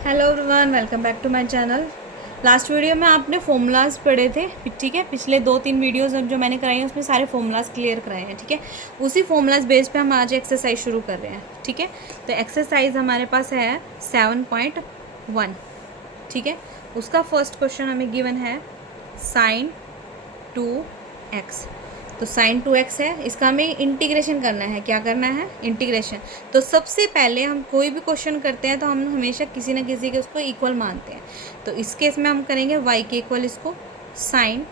Hello everyone, welcome back to my channel. Last video में आपने formulas पढ़े थे, ठीक है। पिछले 2-3 वीडियोस जो मैंने कराई हैं उसमें सारे फॉर्मूलाज क्लियर कराए हैं, ठीक है। उसी फॉर्मूलाज बेस पे हम आज एक्सरसाइज शुरू कर रहे हैं, ठीक है। तो एक्सरसाइज हमारे पास है 7.1, ठीक है। उसका फर्स्ट क्वेश्चन हमें गिवन है साइन 2x। तो साइन 2x है, इसका हमें इंटीग्रेशन करना है। क्या करना है? इंटीग्रेशन। तो सबसे पहले हम कोई भी क्वेश्चन करते हैं तो हम हमेशा किसी न किसी के उसको इक्वल मानते हैं। तो इस केस में हम करेंगे y के इक्वल इसको साइन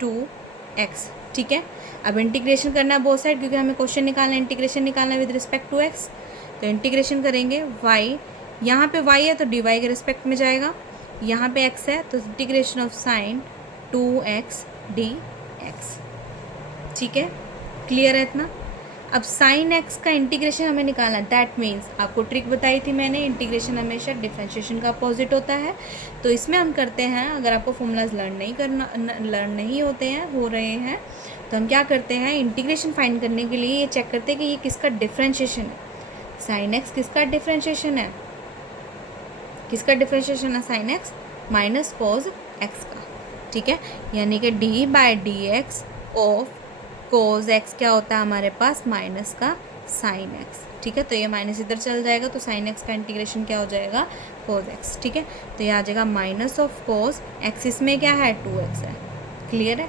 2x, ठीक है। अब इंटीग्रेशन करना है बोथ साइड, क्योंकि हमें क्वेश्चन निकालना है, इंटीग्रेशन निकालना है विद रिस्पेक्ट टू x। तो इंटीग्रेशन करेंगे y, यहाँ पे y है तो dy के रिस्पेक्ट में जाएगा, यहाँ पे x है तो integration of sine 2x dx, ठीक है। क्लियर है इतना? अब साइन एक्स का इंटीग्रेशन हमें निकालना है। दैट मीन्स आपको ट्रिक बताई थी मैंने, इंटीग्रेशन हमेशा डिफरेंशिएशन का अपोजिट होता है। तो इसमें हम करते हैं, अगर आपको फॉर्मूलाज लर्न नहीं होते हैं, हो रहे हैं, तो हम क्या करते हैं, इंटीग्रेशन फाइंड करने के लिए ये चेक करते हैं कि ये किसका डिफरेंशिएशन है। साइन एक्स किसका डिफरेंशिएशन है? किसका डिफरेंशिएशन है? Sine X minus cos X का, ठीक है। यानी कि D by D X of cos X क्या होता है हमारे पास? माइनस का साइन एक्स, ठीक है। तो ये माइनस इधर चल जाएगा, तो साइन एक्स का इंटीग्रेशन क्या हो जाएगा? कोज एक्स, ठीक है। तो ये आ जाएगा माइनस ऑफ कोज एक्स, इसमें क्या है? 2x है। क्लियर है?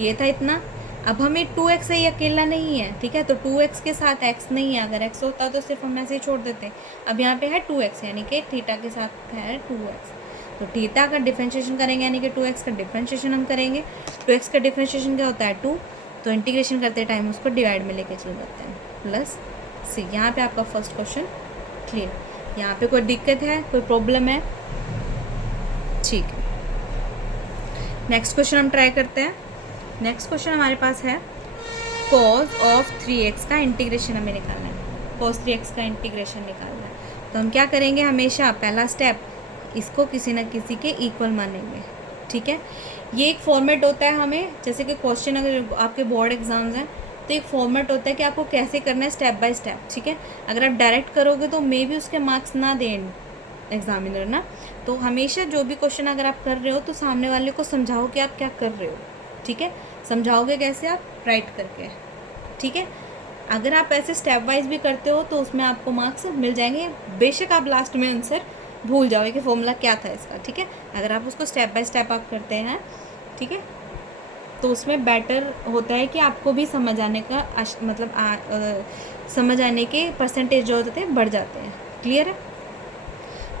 ये था इतना। अब हमें 2x है, ये अकेला नहीं है, ठीक है। तो 2x के साथ x नहीं है, अगर x होता तो सिर्फ हम ऐसे ही छोड़ देते। अब यहाँ पे है 2x, यानी कि थीटा के साथ है 2x। तो थीटा का डिफरेंशिएशन करेंगे, यानी कि 2x का डिफरेंशिएशन हम करेंगे। 2x का डिफरेंशिएशन क्या होता है? 2। तो इंटीग्रेशन करते टाइम उसको डिवाइड में लेके चल जाते हैं, प्लस सी। यहाँ पे आपका फर्स्ट क्वेश्चन क्लियर। यहाँ पे कोई दिक्कत है, कोई प्रॉब्लम है? ठीक है। नेक्स्ट क्वेश्चन हम ट्राई करते हैं। नेक्स्ट क्वेश्चन हमारे पास है कॉज ऑफ 3x का इंटीग्रेशन हमें निकालना है। कॉज 3x का इंटीग्रेशन निकालना है, तो हम क्या करेंगे, हमेशा पहला स्टेप इसको किसी न किसी के इक्वल मानेंगे, ठीक है। ये एक फॉर्मेट होता है हमें, जैसे कि क्वेश्चन अगर आपके बोर्ड एग्जाम्स हैं तो एक फॉर्मेट होता है कि आपको कैसे करना है, स्टेप बाय स्टेप, ठीक है। अगर आप डायरेक्ट करोगे तो मे भी उसके मार्क्स ना दें एग्जामिनर ना। तो हमेशा जो भी क्वेश्चन अगर आप कर रहे हो तो सामने वाले को समझाओ कि आप क्या कर रहे हो, ठीक है। समझाओगे कैसे? आप राइट करके, ठीक है। अगर आप ऐसे स्टेप वाइज भी करते हो तो उसमें आपको मार्क्स मिल जाएंगे। बेशक आप लास्ट में आंसर भूल जाओगे कि फॉर्मूला क्या था इसका, ठीक है। अगर आप उसको स्टेप बाय स्टेप आप करते हैं, ठीक है, तो उसमें बेटर होता है कि आपको भी समझ आने का समझ आने के परसेंटेज जो होते हैं बढ़ जाते हैं। क्लियर है?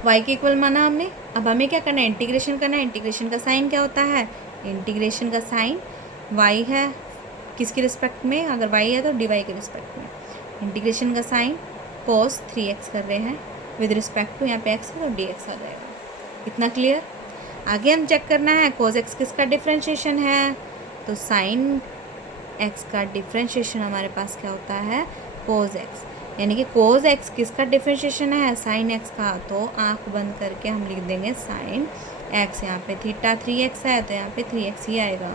y के इक्वल माना हमने। अब हमें क्या करना है? इंटीग्रेशन करना है। इंटीग्रेशन का साइन क्या होता है? इंटीग्रेशन का साइन y है, किसके रिस्पेक्ट में? अगर y है तो dy के रिस्पेक्ट में। इंटीग्रेशन का साइन cos 3x कर रहे हैं विद रिस्पेक्ट टू, यहाँ पे x है तो dx आ जाएगा। इतना क्लियर? आगे हम चेक करना है cos x किसका डिफरेंशिएशन है, तो साइन x का डिफरेंशिएशन हमारे पास क्या होता है? cos x। यानी कि cos x किसका डिफरेंशिएशन है? साइन x का। तो आंख बंद करके हम लिख देंगे साइन x। यहाँ पे थीटा 3x है तो यहाँ पे 3x ही आएगा।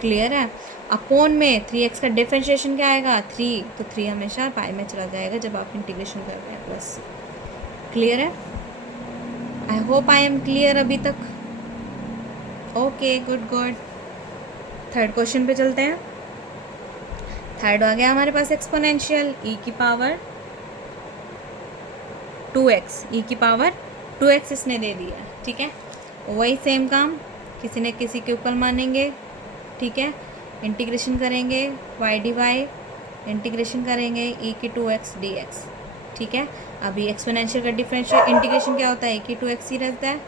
क्लियर है? अपॉन में 3x का डिफरेंशिएशन क्या आएगा? 3। तो 3 हमेशा पाई में चला जाएगा जब आप इंटीग्रेशन कर रहे हैं, प्लस। क्लियर है? I hope I am clear अभी तक। Okay, good good. Third question पे चलते हैं। थर्ड आ गया हमारे पास एक्सपोनेंशियल e की पावर 2x। e की पावर 2x इसने दे दिया, ठीक है। वही सेम काम किसी न किसी के ऊपर मानेंगे, ठीक है। इंटीग्रेशन करेंगे y dy, इंटीग्रेशन करेंगे e की 2x dx, ठीक है। अभी एक्सपोनेंशियल का डिफरेंशियल इंटीग्रेशन क्या होता है? e की 2x ही रहता है।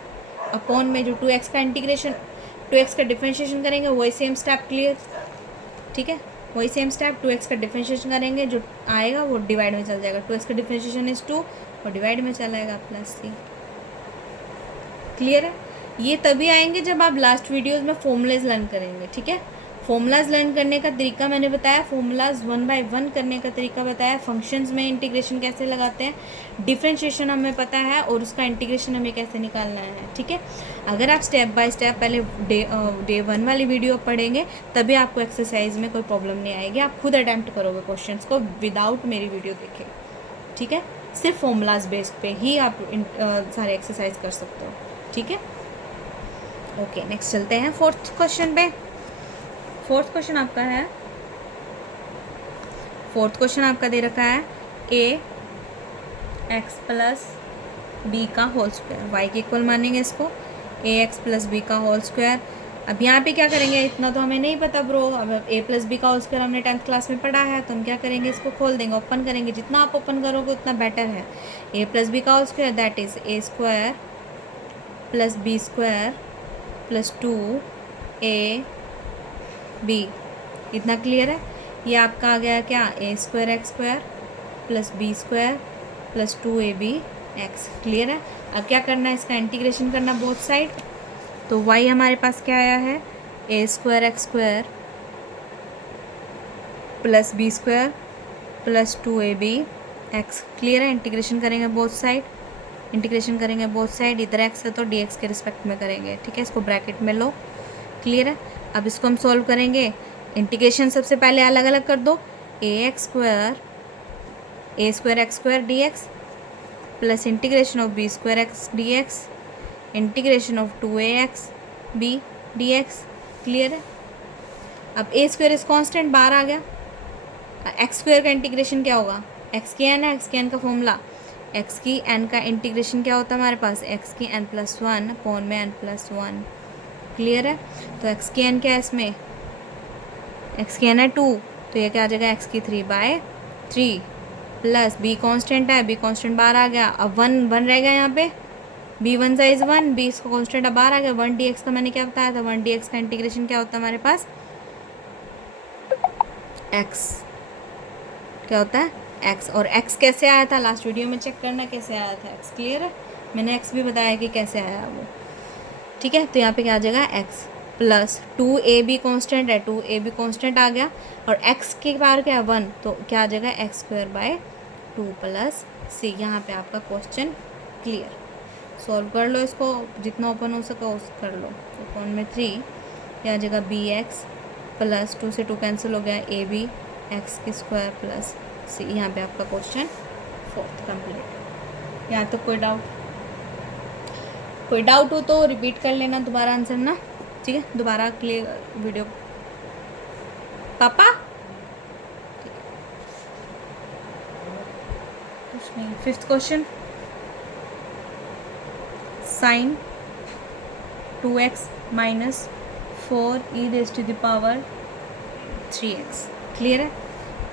अपॉन में जो 2x का इंटीग्रेशन 2x का डिफरेंशिएशन करेंगे, वही सेम स्टेप। क्लियर? ठीक है, वही सेम स्टेप 2x का डिफरेंशिएशन करेंगे, जो आएगा वो डिवाइड में चल जाएगा। 2x का डिफरेंशिएशन इज 2 और डिवाइड में चला आएगा, प्लस सी। क्लियर है? ये तभी आएंगे जब आप लास्ट वीडियोस में फॉर्मूलाज लर्न करेंगे, ठीक है। फॉर्मूलाज लर्न करने का तरीका मैंने बताया, फॉर्मूलाज 1 बाय 1 करने का तरीका बताया, फंक्शंस में इंटीग्रेशन कैसे लगाते हैं, डिफरेंशिएशन हमें पता है और उसका इंटीग्रेशन हमें कैसे निकालना है, ठीक है। अगर आप स्टेप बाय स्टेप पहले डे 1 वाली वीडियो पढ़ेंगे तभी आपको एक्सरसाइज में कोई प्रॉब्लम नहीं आएगी। आप खुद अटैम्प्ट करोगे क्वेश्चंस को विदाउट मेरी वीडियो देखे, ठीक है। सिर्फ फॉर्मूलाज बेस्ड पे ही आप सारे एक्सरसाइज कर सकते हो, ठीक है। ओके, नेक्स्ट चलते हैं फोर्थ क्वेश्चन पे। फोर्थ क्वेश्चन आपका दे रखा है ए एक्स प्लस बी का होल स्क्वायर, वाई के इक्वल मानेंगे इसको, ए एक्स प्लस बी का होल स्क्वायर। अब यहाँ पे क्या करेंगे, इतना तो हमें नहीं पता ब्रो। अब ए प्लस बी का होल स्क्वायर हमने 10th क्लास में पढ़ा है, तो हम क्या करेंगे, इसको खोल देंगे, ओपन करेंगे। जितना आप ओपन करोगे उतना बेटर है। ए प्लस बी का whole square that is A square plus B square plus 2 AB, इतना क्लियर है। ये आपका आ गया क्या, A square x square plus B square plus 2AB x, clear है। अब क्या करना है, इसका इंटीग्रेशन करना बोथ साइड। तो y हमारे पास क्या आया है, a square x square plus B square plus 2AB x, clear है। इंटीग्रेशन करेंगे बोथ साइड, इधर x है तो dx के रिस्पेक्ट में करेंगे, ठीक है। इसको ब्रैकेट में लो, क्लियर है। अब इसको हम सॉल्व करेंगे। इंटीग्रेशन सबसे पहले अलग अलग कर दो, a square x square D x plus integration of b square x d x integration of 2ax b dx, clear है। अब ए स्क्वायर इज कॉन्स्टेंट, बाहर आ गया। एक्स स्क्वायर का इंटीग्रेशन क्या होगा, एक्स की एन है, एक्स की एन का फॉर्मूला, एक्स की एन का इंटीग्रेशन क्या होता है हमारे पास, एक्स की एन प्लस 1 अपॉन में एन प्लस 1, क्लियर है। तो एक्स की एन क्या है इसमें, एक्स की एन है 2, तो ये क्या आ जाएगा, एक्स की 3/3 प्लस बी कॉन्स्टेंट है, बी कॉन्स्टेंट बाहर आ गया। अब 1 रह गया यहाँ पे, बी वन साइज 1, बी इसका कॉन्स्टेंट अब बाहर आ गया। 1 dx का मैंने क्या बताया था, 1 dx का इंटीग्रेशन क्या होता है हमारे पास, x, क्या होता है x। और x कैसे आया था, लास्ट वीडियो में चेक करना कैसे आया था x, क्लियर है। मैंने x भी बताया कि कैसे आया वो, ठीक है। तो यहाँ पे क्या आ जाएगा, x प्लस 2ab कॉन्स्टेंट है, 2ab कॉन्स्टेंट आ गया, और x के बाहर क्या है 1, तो क्या आ जाएगा x² प्लस c। यहाँ पे आपका क्वेश्चन क्लियर। सॉल्व कर लो इसको, जितना ओपन हो सका उस कर लो। ओपन में 3, यह आ जाएगा bx प्लस 2 से 2 कैंसिल हो गया, ab एक्स की स्क्वायर प्लस c। यहाँ पे आपका क्वेश्चन फोर्थ कंप्लीट। यहाँ तो कोई डाउट हो तो रिपीट कर लेना दोबारा आंसर ना, ठीक है। दोबारा क्लियर वीडियो पापा, कुछ नहीं। Fifth question, sine 2x minus 4e raise to the power 3x, clear है।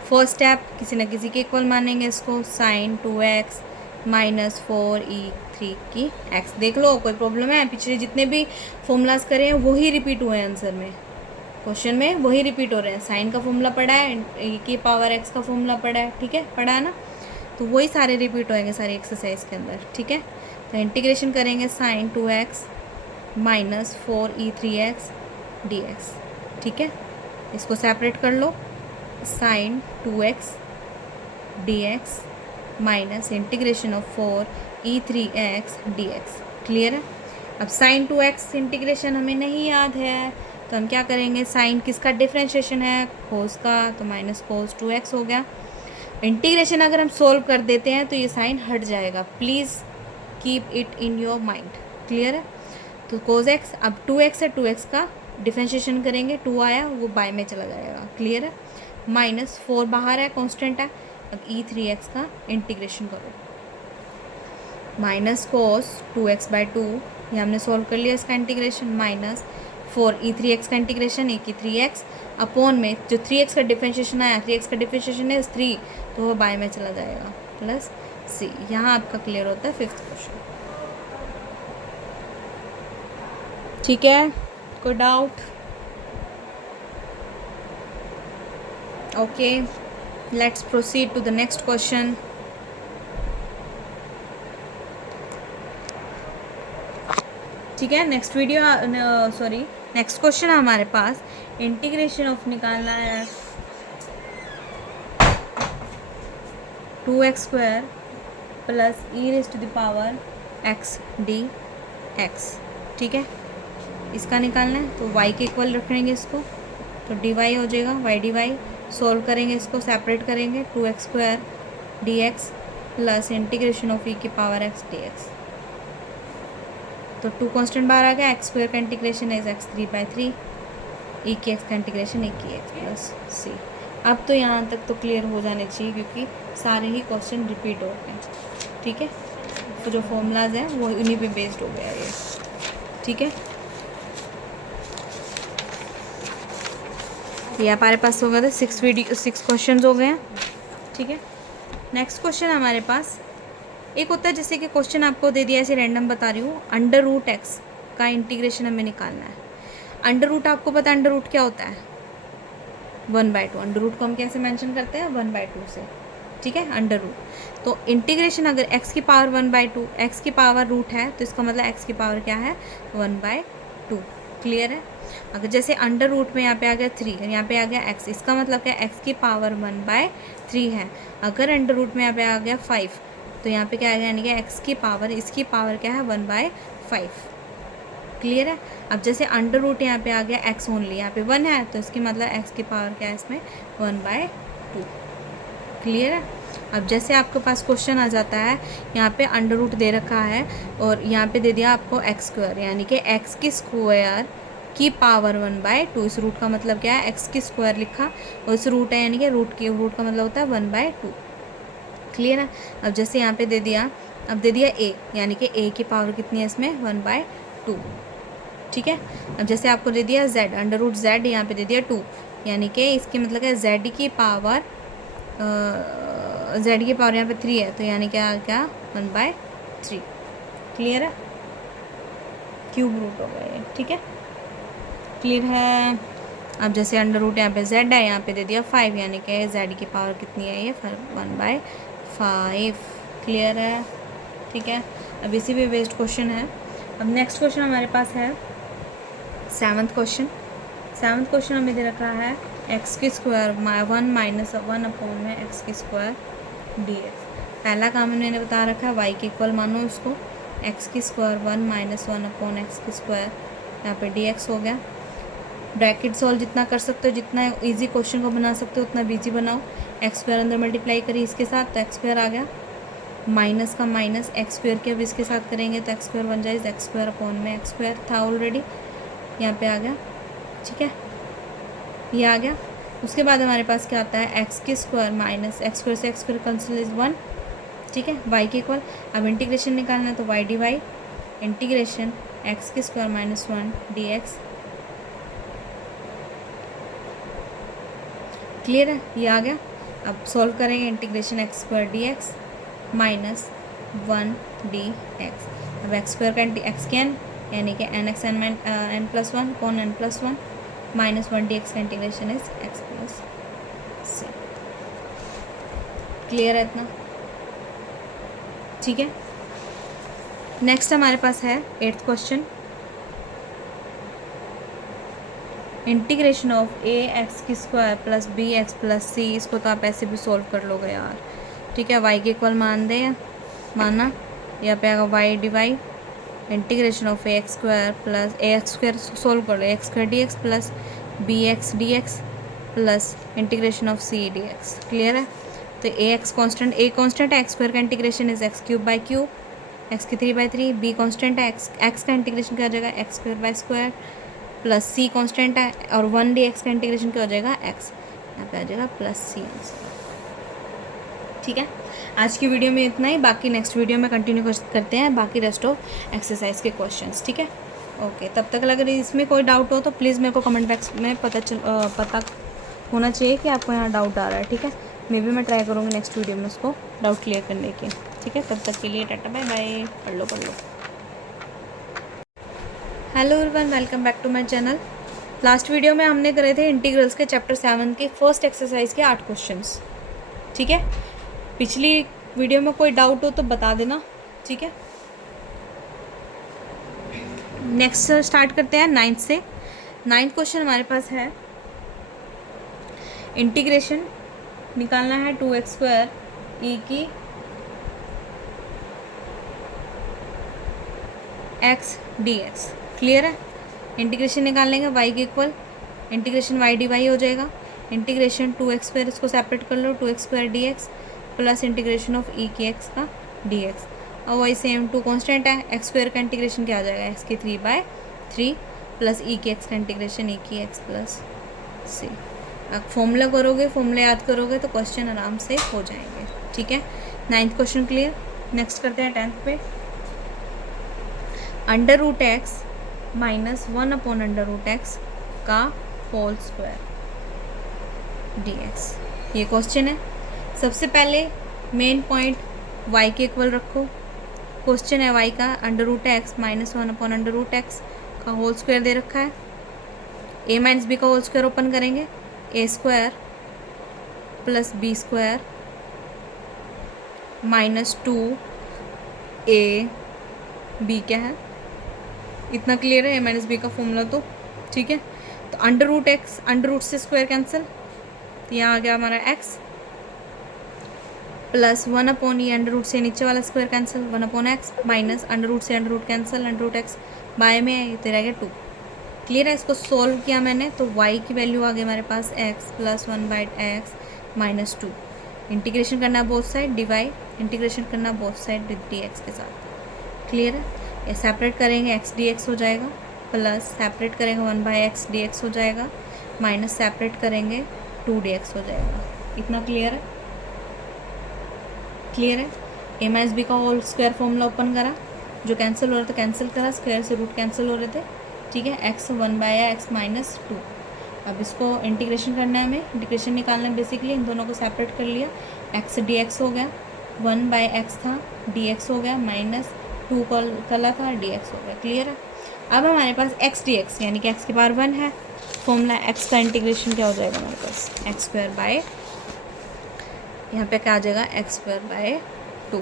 फर्स्ट स्टेप किसी न किसी के इक्वल मानेंगे इसको, साइन 2x माइनस 4e3 की x। देख लो कोई प्रॉब्लम है, पिछले जितने भी फॉर्मूलाज करे हैं वही रिपीट हुए हैं आंसर में, क्वेश्चन में वही रिपीट हो रहे हैं। साइन का फॉर्मूला पढ़ा है, e की पावर x का फॉर्मूला पढ़ा है, ठीक है, पढ़ा है ना, तो वही सारे रिपीट होएंगे सारी एक्सरसाइज के अंदर, ठीक है। तो इंटीग्रेशन करेंगे sign 2x minus 4e3x dx, ठीक है। इसको सेपरेट कर लो, sine 2x dx minus integration of 4e3x dx, clear है। अब साइन 2x इंटीग्रेशन हमें नहीं याद है, तो हम क्या करेंगे, साइन किसका डिफ्रेंशिएशन है, कोस का, तो माइनस कोस 2x हो गया। इंटीग्रेशन अगर हम सोल्व कर देते हैं तो ये साइन हट जाएगा, please keep it in your mind, clear है। तो कोस x, अब 2x है, 2x का डिफ्रेंशिएशन करेंगे, 2 आया वो बाय में चला जाएगा, क्लियर है। माइनस 4 बाहर है, कांस्टेंट है। अब e3x का इंटीग्रेशन करो, माइनस कोस 2x/2, ये हमने सॉल्व कर लिया इसका इंटीग्रेशन, माइनस 4e3x का इंटीग्रेशन, e की 3x अपॉन में जो 3x का डिफ्रेंशिएशन आया, 3x का डिफ्रेंशिएशन है 3, तो वो बाय में चला जाएगा, प्लस c। यहाँ आपका क्लियर होता है फिफ्थ क्वेश्चन, ठीक है। कोई doubt? Okay, let's proceed to the next question. ठीक है, नेक्स्ट नेक्स्ट क्वेश्चन है हमारे पास, इंटीग्रेशन ऑफ निकालना है 2x² plus e raise to the power x dx, ठीक है। इसका निकालना है तो y के इक्वल रखेंगे इसको, तो dy हो जाएगा, y dy। सोल्व करेंगे, इसको सेपरेट करेंगे, 2x² dx plus integration of e की पावर एक्स डी एक्स। तो 2 कांस्टेंट बाहर आ गया, एक्स स्क्वायर का इंटीग्रेशन इज x3/3, ई की एक्स का इंटीग्रेशन ई की एक्स प्लस सी। अब तो यहाँ तक तो क्लियर हो जाने चाहिए क्योंकि सारे ही क्वेश्चन रिपीट हो गए। ठीक है, तो जो फॉर्मूलाज हैं वो उन्हीं पे बेस्ड हो गया ये। ठीक है, ये हमारे पास हो गए थे 6 क्वेश्चन हो गए हैं। ठीक है, नेक्स्ट क्वेश्चन हमारे पास एक होता है, जैसे कि क्वेश्चन आपको दे दिया, ऐसे रैंडम बता रही हूँ, अंडर रूट एक्स का इंटीग्रेशन हमें निकालना है। अंडर रूट आपको पता है अंडर रूट क्या होता है, 1/2। अंडर रूट को हम कैसे मेंशन करते हैं, 1/2 से। ठीक है, अंडर रूट। तो इंटीग्रेशन अगर x की पावर 1/2, x की पावर रूट है तो इसका मतलब x की पावर क्या है, 1/2। क्लियर है। अगर जैसे अंडर रूट में यहाँ पे आ गया 3, यहाँ पे आ गया x, इसका मतलब क्या, x की पावर 1/3 है। अगर अंडर रूट में यहाँ पे आ गया 5, तो यहाँ पे क्या आ गया, यानी कि x की पावर, इसकी पावर क्या है, 1/5। क्लियर है। अब जैसे अंडर रूट यहाँ पे आ गया x ओनली, यहाँ पे 1 है, तो इसकी मतलब x की पावर क्या है इसमें, 1/2। क्लियर है। अब जैसे आपके पास क्वेश्चन आ जाता है, यहाँ पे अंडर रूट दे रखा है और यहाँ पे दे दिया आपको एक्स स्क्वायर, यानी कि एक्स की स्क्वायर की पावर 1/2। इस रूट का मतलब क्या है, एक्स की स्क्वायर लिखा और इस रूट है, यानी कि रूट का मतलब होता है 1/2। क्लियर है। अब जैसे यहाँ पे दे दिया, अब दे दिया a, यानी कि a की पावर कितनी है इसमें, 1/2। ठीक है। अब जैसे आपको दे दिया z, अंडर रूट z, यहाँ पे दे दिया 2, यानी कि इसकी मतलब है z की पावर यहाँ पे 3 है, तो यानी क्या 1/3। क्लियर है, क्यूब रूट हो गया ये। ठीक है, क्लियर है। अब जैसे अंडर रूट यहाँ पे z है, यहाँ पे दे दिया 5, यानी कि z की पावर कितनी है ये, 1/5। क्लियर है। ठीक है, अब इसी पे बेस्ड क्वेश्चन है। अब नेक्स्ट क्वेश्चन हमारे पास है 7th क्वेश्चन। 7th क्वेश्चन हमें दे रखा है एक्स की स्क्वायर 1 - 1/x² dx। पहला काम मैंने बता रखा है y के इक्वल मानो उसको, x की स्क्वायर 1 - 1/x², यहाँ पे dx हो गया। ब्रैकेट सॉल्व जितना कर सकते हो, जितना इजी क्वेश्चन को बना सकते हो उतना इजी बनाओ। x² अंदर मल्टीप्लाई करी इसके साथ, तो x² आ गया, माइनस का माइनस, x² के अब इसके साथ करेंगे तो x² बन जाए x² था ऑलरेडी, यहाँ पे आ गया। ठीक है, ये आ गया। उसके बाद हमारे पास क्या आता है, एक्स की स्क्वायर माइनस x² से x² कैंसिल इज 1। ठीक है, y के इक्वल। अब इंटीग्रेशन निकालना है तो y dy इंटीग्रेशन एक्स की स्क्वायर -1 dx। क्लियर है, ये आ गया। अब सॉल्व करेंगे, इंटीग्रेशन x² dx -1 dx। अब x² का x के n, यानी कि nx n+1 कौन n+1 -1 dx का integration is x + c। Clear है इतना। ठीक है, नेक्स्ट हमारे पास है 8th question, integration of ax² + bx + c। इसको तो आप ऐसे भी सॉल्व कर लोगे यार। ठीक है, y के इक्वल माना, यहाँ पे आएगा y dy integration of ax² solve कर लो, x² dx + bx dx plus integration of c dx। Clear है। तो a कांस्टेंट है, x² का इंटीग्रेशन इज x³ x की 3/3, b कांस्टेंट है, x का इंटीग्रेशन क्या हो जाएगा, x² प्लस c कांस्टेंट है और 1 dx का इंटीग्रेशन क्या हो जाएगा, x, यहाँ पे आ जाएगा +c आंसर। ठीक है, आज की वीडियो में इतना ही, बाकी नेक्स्ट वीडियो में कंटिन्यू करते हैं बाकी रेस्ट ऑफ एक्सरसाइज के क्वेश्चंस। ठीक है, ओके। तब तक अगर इसमें कोई डाउट हो तो प्लीज़ मेरे को कमेंट बॉक्स में पता होना चाहिए कि आपको यहाँ डाउट आ रहा है। ठीक है, मैं ट्राई करूँगी नेक्स्ट वीडियो में उसको डाउट क्लियर करने की। ठीक है, तब तक के लिए टाटा बाय बाय। पढ़ लो। Hello everyone, welcome back to my channel. Last video में हमने करे थे इंटीग्रल्स के चैप्टर 7 के फर्स्ट एक्सरसाइज के 8 क्वेश्चंस। ठीक है, पिछली वीडियो में कोई डाउट हो तो बता देना। ठीक है, नेक्स्ट स्टार्ट करते हैं 9th से। 9th क्वेश्चन हमारे पास है, इंटीग्रेशन निकालना है 2x² e की x dx। क्लियर है, इंटीग्रेशन निकाल लेंगे y के इक्वल, इंटीग्रेशन y dy हो जाएगा, इंटीग्रेशन 2x² इसको सेपरेट कर लो, 2x² dx plus integration of e की एक्स का डी एक्स। और वही सेम 2 कॉन्स्टेंट है, एक्स स्क्वायर का इंटीग्रेशन क्या आ जाएगा, एक्स की 3/3 प्लस ई की एक्स का इंटीग्रेशन ई की एक्स प्लस सी। अब फॉर्मूला करोगे, फॉर्मूला याद करोगे तो क्वेश्चन आराम से हो जाएंगे। ठीक है, 9th क्वेश्चन क्लियर। नेक्स्ट करते हैं 10th पे। Under root X minus 1 under root X का होल स्क्वायर डी एक्स, ये क्वेश्चन है। सबसे पहले मेन पॉइंट y के इक्वल रखो। क्वेश्चन है y का under root X minus 1 under root X का होल स्क्वायर दे रखा है। a माइनस बी का होल स्क्वायर ओपन करेंगे, a square plus B square minus 2a b क्या है, इतना क्लियर है, a माइनस बी का फॉर्मूला तो। ठीक है, तो under root X, under root से स्क्वायर कैंसिल, तो यहाँ आ गया हमारा x प्लस 1 ये अंडर रूट से नीचे वाला square cancel, 1/x minus under root से under root cancel, under root x by में है, तो रह गया 2। क्लियर है, इसको सोल्व किया मैंने तो y की वैल्यू आ गई हमारे पास x plus 1/x minus 2। Integration करना बोथ साइड, डिवाइड इंटीग्रेशन करना बोथ साइड डी एक्स के साथ। क्लियर है, ये सेपरेट करेंगे x डी एक्स हो जाएगा, प्लस सेपरेट करेंगे 1/x डी एक्स हो जाएगा, माइनस सेपरेट करेंगे 2 डी एक्स हो जाएगा। इतना क्लियर है, क्लियर है। a माइनस बी का होल स्क्वायर फॉर्मूला ओपन करा, जो कैंसिल हो रहा था कैंसिल करा, स्क्वायर से रूट कैंसिल हो रहे थे। ठीक है, x 1/x माइनस 2। अब इसको इंटीग्रेशन करना है, हमें इंटीग्रेशन निकालना है बेसिकली, इन दोनों को सेपरेट कर लिया, x डी एक्स हो गया, 1/x था डी एक्स हो गया, माइनस 2 कला था डी एक्स हो गया। क्लियर है, अब हमारे पास x डी एक्स यानी कि x की पावर 1 है, फॉर्मूला x का इंटीग्रेशन क्या हो जाएगा हमारे पास, x स्क्वायर बाय, यहाँ पे क्या आ जाएगा x स्क्वायर बाय 2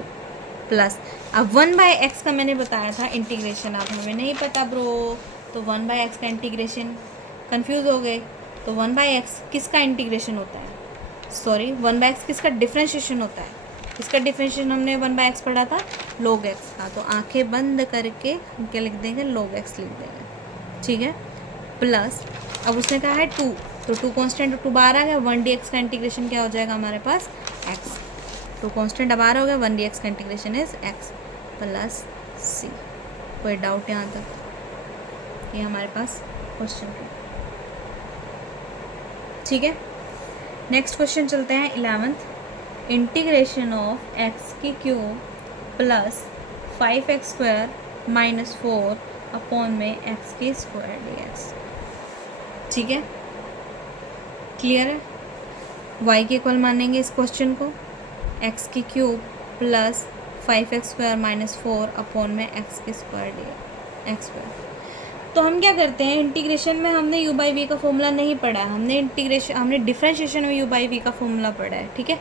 प्लस, अब 1/x का मैंने बताया था इंटीग्रेशन, अब हमें नहीं पता ब्रो, तो 1/x का इंटीग्रेशन कंफ्यूज हो गए, तो 1/x किसका इंटीग्रेशन होता है, सॉरी 1/x किसका डिफ्रेंशिएशन होता है, इसका डिफ्रेंशिएशन हमने 1/x पढ़ा था log x का, तो आंखें बंद करके हम क्या लिख देंगे, log x लिख देंगे। ठीक है, प्लस अब उसने कहा है 2, तो 2 कॉन्स्टेंट 2 बाहर आ गया, 1/dx का इंटीग्रेशन क्या हो जाएगा हमारे पास x, 2 कॉन्स्टेंट बाहर हो गया, 1/dx का integration is x plus c। कोई डाउट यहाँ तक, ये हमारे पास क्वेश्चन है। ठीक है, नेक्स्ट क्वेश्चन चलते हैं 11th। इंटीग्रेशन ऑफ x की cube plus 5x square minus 4 upon में x की स्क्वायर dx। ठीक है, क्लियर है, y के इक्वल मानेंगे इस क्वेश्चन को, x की cube plus 5x square minus 4 upon में x की स्क्वायर डी एक्स स्क्वायर। तो हम क्या करते हैं, इंटीग्रेशन में हमने u बाई वी का फॉर्मूला नहीं पढ़ा है, हमने डिफरेंशिएशन में u बाई वी का फॉर्मूला पढ़ा है। ठीक है,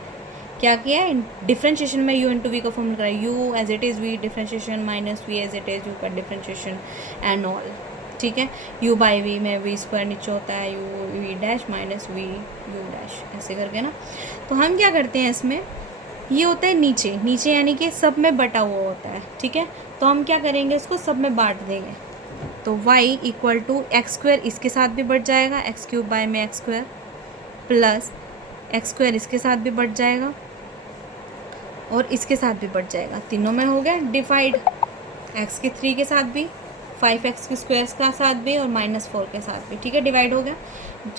क्या किया है, डिफरेंशिएशन में u इंटू वी का फॉर्मूला करा है, u as it is V differentiation minus V as it is u का डिफरेंशिएशन एंड ऑल। ठीक है, u बाई वी में वी स्क्वायर नीचे होता है, u V dash minus V u dash, ऐसे करके ना। तो हम क्या करते हैं, इसमें ये होता है नीचे नीचे यानी कि सब में बटा हुआ होता है। ठीक है, तो हम क्या करेंगे, इसको सब में बांट देंगे, तो y equal to X square इसके साथ भी बढ़ जाएगा, एक्स क्यूब बाय में X square plus X square इसके साथ भी बढ़ जाएगा और इसके साथ भी बढ़ जाएगा, तीनों में हो गया डिवाइड, x की 3 के साथ भी, 5x की स्क्वायर के साथ भी और -4 के साथ भी। ठीक है, डिवाइड हो गया।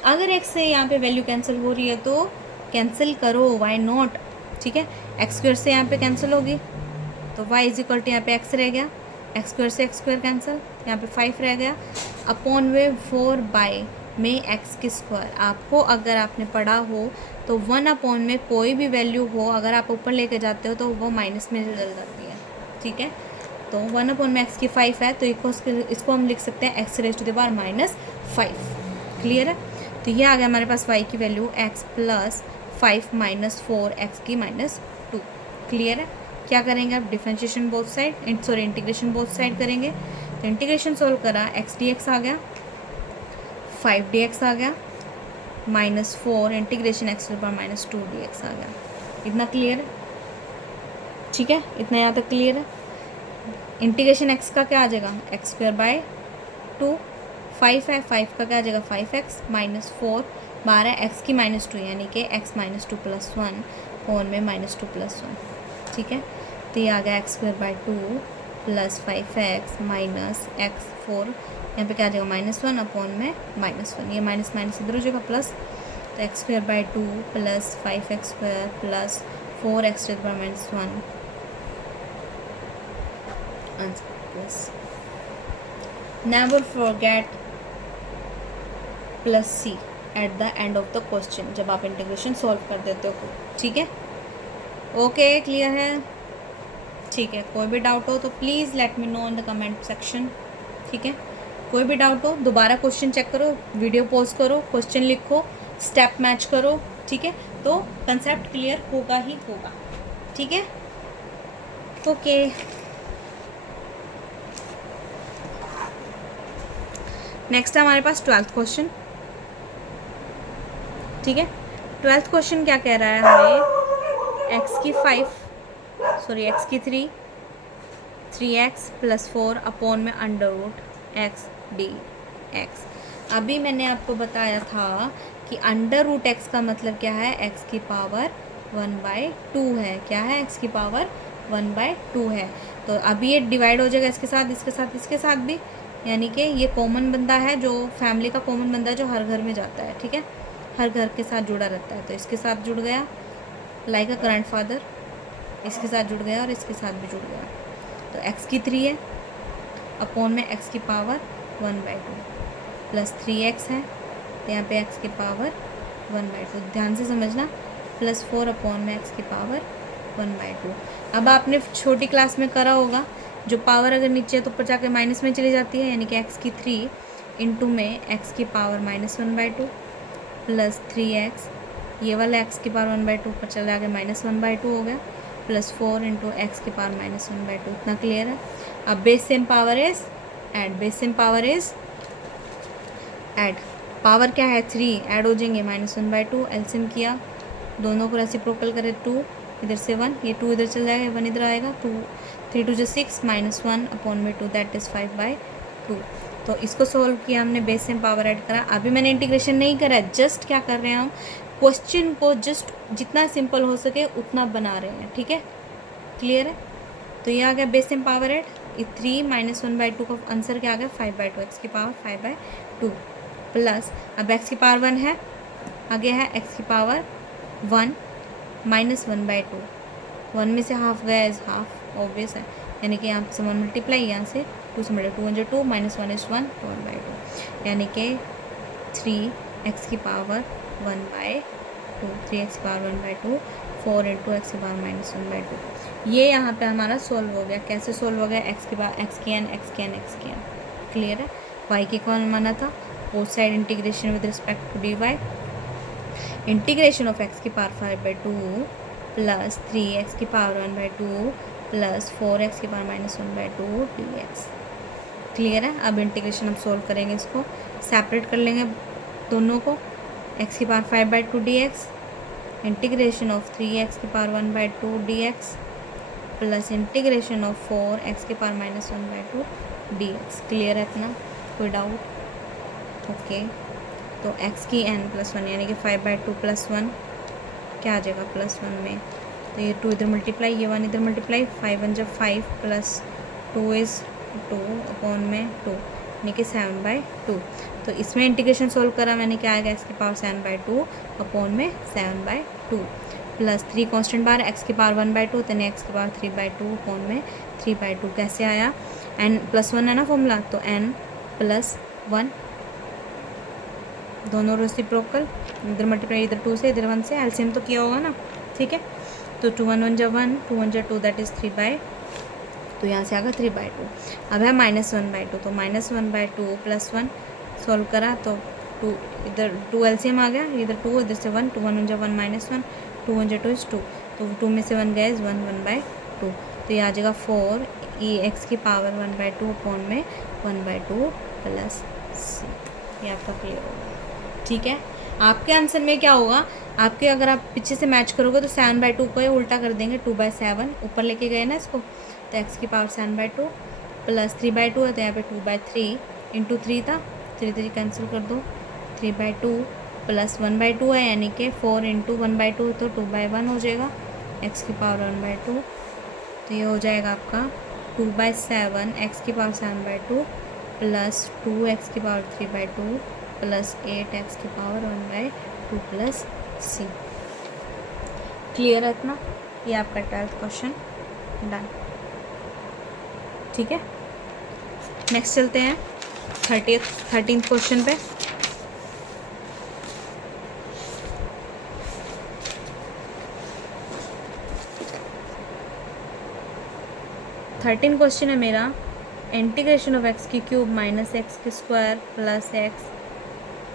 अगर x से यहाँ पे वैल्यू कैंसिल हो रही है तो कैंसिल करो, वाई नॉट। ठीक है, एक्स स्क्वायर से यहाँ पे कैंसिल होगी, तो y इज इक्वल टू यहाँ पे x रह गया, एक्स स्क्वायर से एक्स स्क्वायर कैंसिल, यहाँ पे 5 रह गया, अपॉन में 4 बाय में x की स्क्वायर। आपको अगर आपने पढ़ा हो तो 1 अपॉन में कोई भी वैल्यू हो, अगर आप ऊपर लेके जाते हो तो वो माइनस में चल जाती है। ठीक है, तो 1 अपॉन में x की 5 है, तो इसको हम लिख सकते हैं x raise to the power -5। Clear है, तो ये आ गया हमारे पास y की value x plus 5 minus 4 x की -2। क्लियर है, क्या करेंगे आप, differentiation both side, sorry integration both side करेंगे, तो इंटीग्रेशन सोल्व करा, x dx आ गया, 5 dx आ गया, -4 integration x to the power -2 dx आ गया। इतना क्लियर है, ठीक है, इतना यहाँ तक क्लियर है। इंटीग्रेशन x का क्या आ जाएगा, एक्स स्क्वायर बाय 2, 5 है, 5 का क्या आ जाएगा 5x -4 12 x की -2 यानी कि x -2 + 1 अपॉन में -2 + 1, ठीक है। तो ये आ गया x²/2 + 5x माइनस x4, यहाँ पे क्या आ जाएगा -1 अपॉन में -1, ये माइनस माइनस इधर हो जाएगा प्लस, तो x²/2 + 5x² + 4x⁻1 answer plus. Never forget +c at the end of the question जब आप इंटीग्रेशन सॉल्व कर देते हो, ठीक है। ओके, क्लियर है, ठीक है। कोई भी डाउट हो तो please let me no in the comment section, ठीक है। कोई भी डाउट हो दोबारा क्वेश्चन चेक करो, वीडियो पॉज करो, क्वेश्चन लिखो, स्टेप मैच करो, ठीक है। तो कंसेप्ट क्लियर होगा ही होगा, ठीक है। ओके, नेक्स्ट है हमारे पास 12th क्वेश्चन, ठीक है। 12th क्वेश्चन क्या कह रहा है हमें, x की 3x + 4 अपॉन में √x dx। अभी मैंने आपको बताया था कि √x का मतलब क्या है, x की पावर 1/2 है। क्या है, x की पावर 1/2 है। तो अभी ये डिवाइड हो जाएगा इसके साथ, इसके साथ, इसके साथ भी, यानी कि ये कॉमन बंदा है, जो फैमिली का कॉमन बंदा है, जो हर घर में जाता है, ठीक है, हर घर के साथ जुड़ा रहता है। तो इसके साथ जुड़ गया लाइक अ ग्रैंड फादर, इसके साथ जुड़ गया और इसके साथ भी जुड़ गया। तो x की 3 है अपॉन में x की पावर 1/2 + 3x है, तो यहाँ पे x की पावर 1/2, ध्यान से समझना, +4 अपॉन में x की पावर 1/2। अब आपने छोटी क्लास में करा होगा, जो पावर अगर नीचे है तो ऊपर जाके माइनस में चली जाती है, यानी कि x की 3 इंटू में x की पावर -1/2 + 3x, ये वाला x की पावर 1/2 ऊपर चला गया -1/2 हो गया, +4 इंटू एक्स की पावर -1/2। इतना क्लियर है। अब base same power is add, base same power is add, power क्या है 3, ऐड हो जाएंगे -1/2, एलसीएम किया, दोनों को रेसिप्रोकल करें 2, इधर से 1, ये 2 इधर चल जाएगा, 1 इधर आएगा, 2 3 2 6 -1 अपॉन में 2 दैट इज़ 5/2। तो इसको सोल्व किया हमने, बेस सेम पावर ऐड करा। अभी मैंने इंटीग्रेशन नहीं करा है, जस्ट क्या कर रहे हैं हम, क्वेश्चन को जस्ट जितना सिंपल हो सके उतना बना रहे हैं, ठीक है, क्लियर है। तो ये आ गया बेस सेम पावर ऐड, 3 -1/2 का आंसर क्या आ गया 5/2, एक्स की पावर 5/2 प्लस, अब एक्स की पावर 1 है, आगे है एक्स की पावर 1 -1/2, 1 में से हाफ गया इज हाफ, ऑब्वियस है, यानी कि यहाँ से 1 मल्टीप्लाई, यहाँ से 2 से मल्टीप्लाई, 2 × 2 -1 is 1, 1/2, यानी कि 3x की पावर 1/2, 3x की पावर 1/2, 4 × x की पावर -1/2। ये यहाँ पे हमारा सोल्व हो गया। कैसे सोल्व हो गया, x की पावर x की n, क्लियर है। y की कौन माना था, both side integration with respect to dy, integration of x की पावर 5/2 प्लस 3x की पावर 1/2 प्लस 4x की पावर -1/2 dx, क्लियर है। अब इंटीग्रेशन हम सोल्व करेंगे, इसको सेपरेट कर लेंगे दोनों को, x की power 5/2 dx, integration of 3x की power 1/2 dx plus integration of 4x की पावर -1/2 dx, क्लियर है इतना, कोई डाउट? ओके, तो x की n + 1 यानी कि 5/2 + 1 क्या आ जाएगा +1 में, तो ये 2 इधर मल्टीप्लाई, ये 1 इधर मल्टीप्लाई, 5 1 जब 5 प्लस 2 इज़ 2 अपॉन में 2 यानी कि 7/2। तो इसमें इंटीग्रेशन सोल्व करा मैंने, क्या आएगा x की पावर 7/2 अपॉन में 7/2 प्लस 3 कॉन्स्टेंट बार, x की पावर 1/2 तो x की पावर 3/2 अपॉन में 3/2। कैसे आया, n + 1 है ना फॉर्मूला, तो n + 1, दोनों रेसिप्रोकल, इधर मल्टीप्लाई, इधर 2 से इधर 1 से, एलसीएम तो किया होगा ना, ठीक है। तो 2 1 1 जब 1, 2 1 2 दैट इज़ 3/2, तो यहाँ से आ गया 3/2। अब है -1/2, तो -1/2 + 1 सॉल्व करा तो 2 इधर 2 एलसीएम आ गया, इधर 2 इधर से 1, 2 1 1 जब 1 -1, 2 1 2 इज़ 2, तो 2 में से 1 गया इज़ 1, 1/2, तो ये आ जाएगा 4 x की पावर 1/2 अपॉन में 1/2 प्लस c, ये आपका क्लियर होगा, ठीक है। आपके आंसर में क्या होगा, आपके अगर आप पीछे से मैच करोगे तो 7/2 को ये उल्टा कर देंगे, 2/7 ऊपर लेके गए ना इसको, तो x की पावर 7/2 प्लस 3/2 है, तो यहाँ पे 2/3 इंटू 3 था, 3 3 कैंसिल कर दो, 3/2 प्लस 1/2 है, यानी कि 4 इंटू 1/2 तो 2/1 हो जाएगा, एक्स की पावर 1/2। तो ये हो जाएगा आपका 2/7 एक्स की पावर 7/2 प्लस 2 एक्स की पावर 3/2 प्लस 8 एक्स की पावर 1/2 प्लस सी। क्लियर है इतना? ये आपका 12th क्वेश्चन डन। ठीक है, नेक्स्ट चलते हैं 13th क्वेश्चन पे। 13 क्वेश्चन है मेरा, इंटीग्रेशन ऑफ एक्स की क्यूब माइनस एक्स की square plus x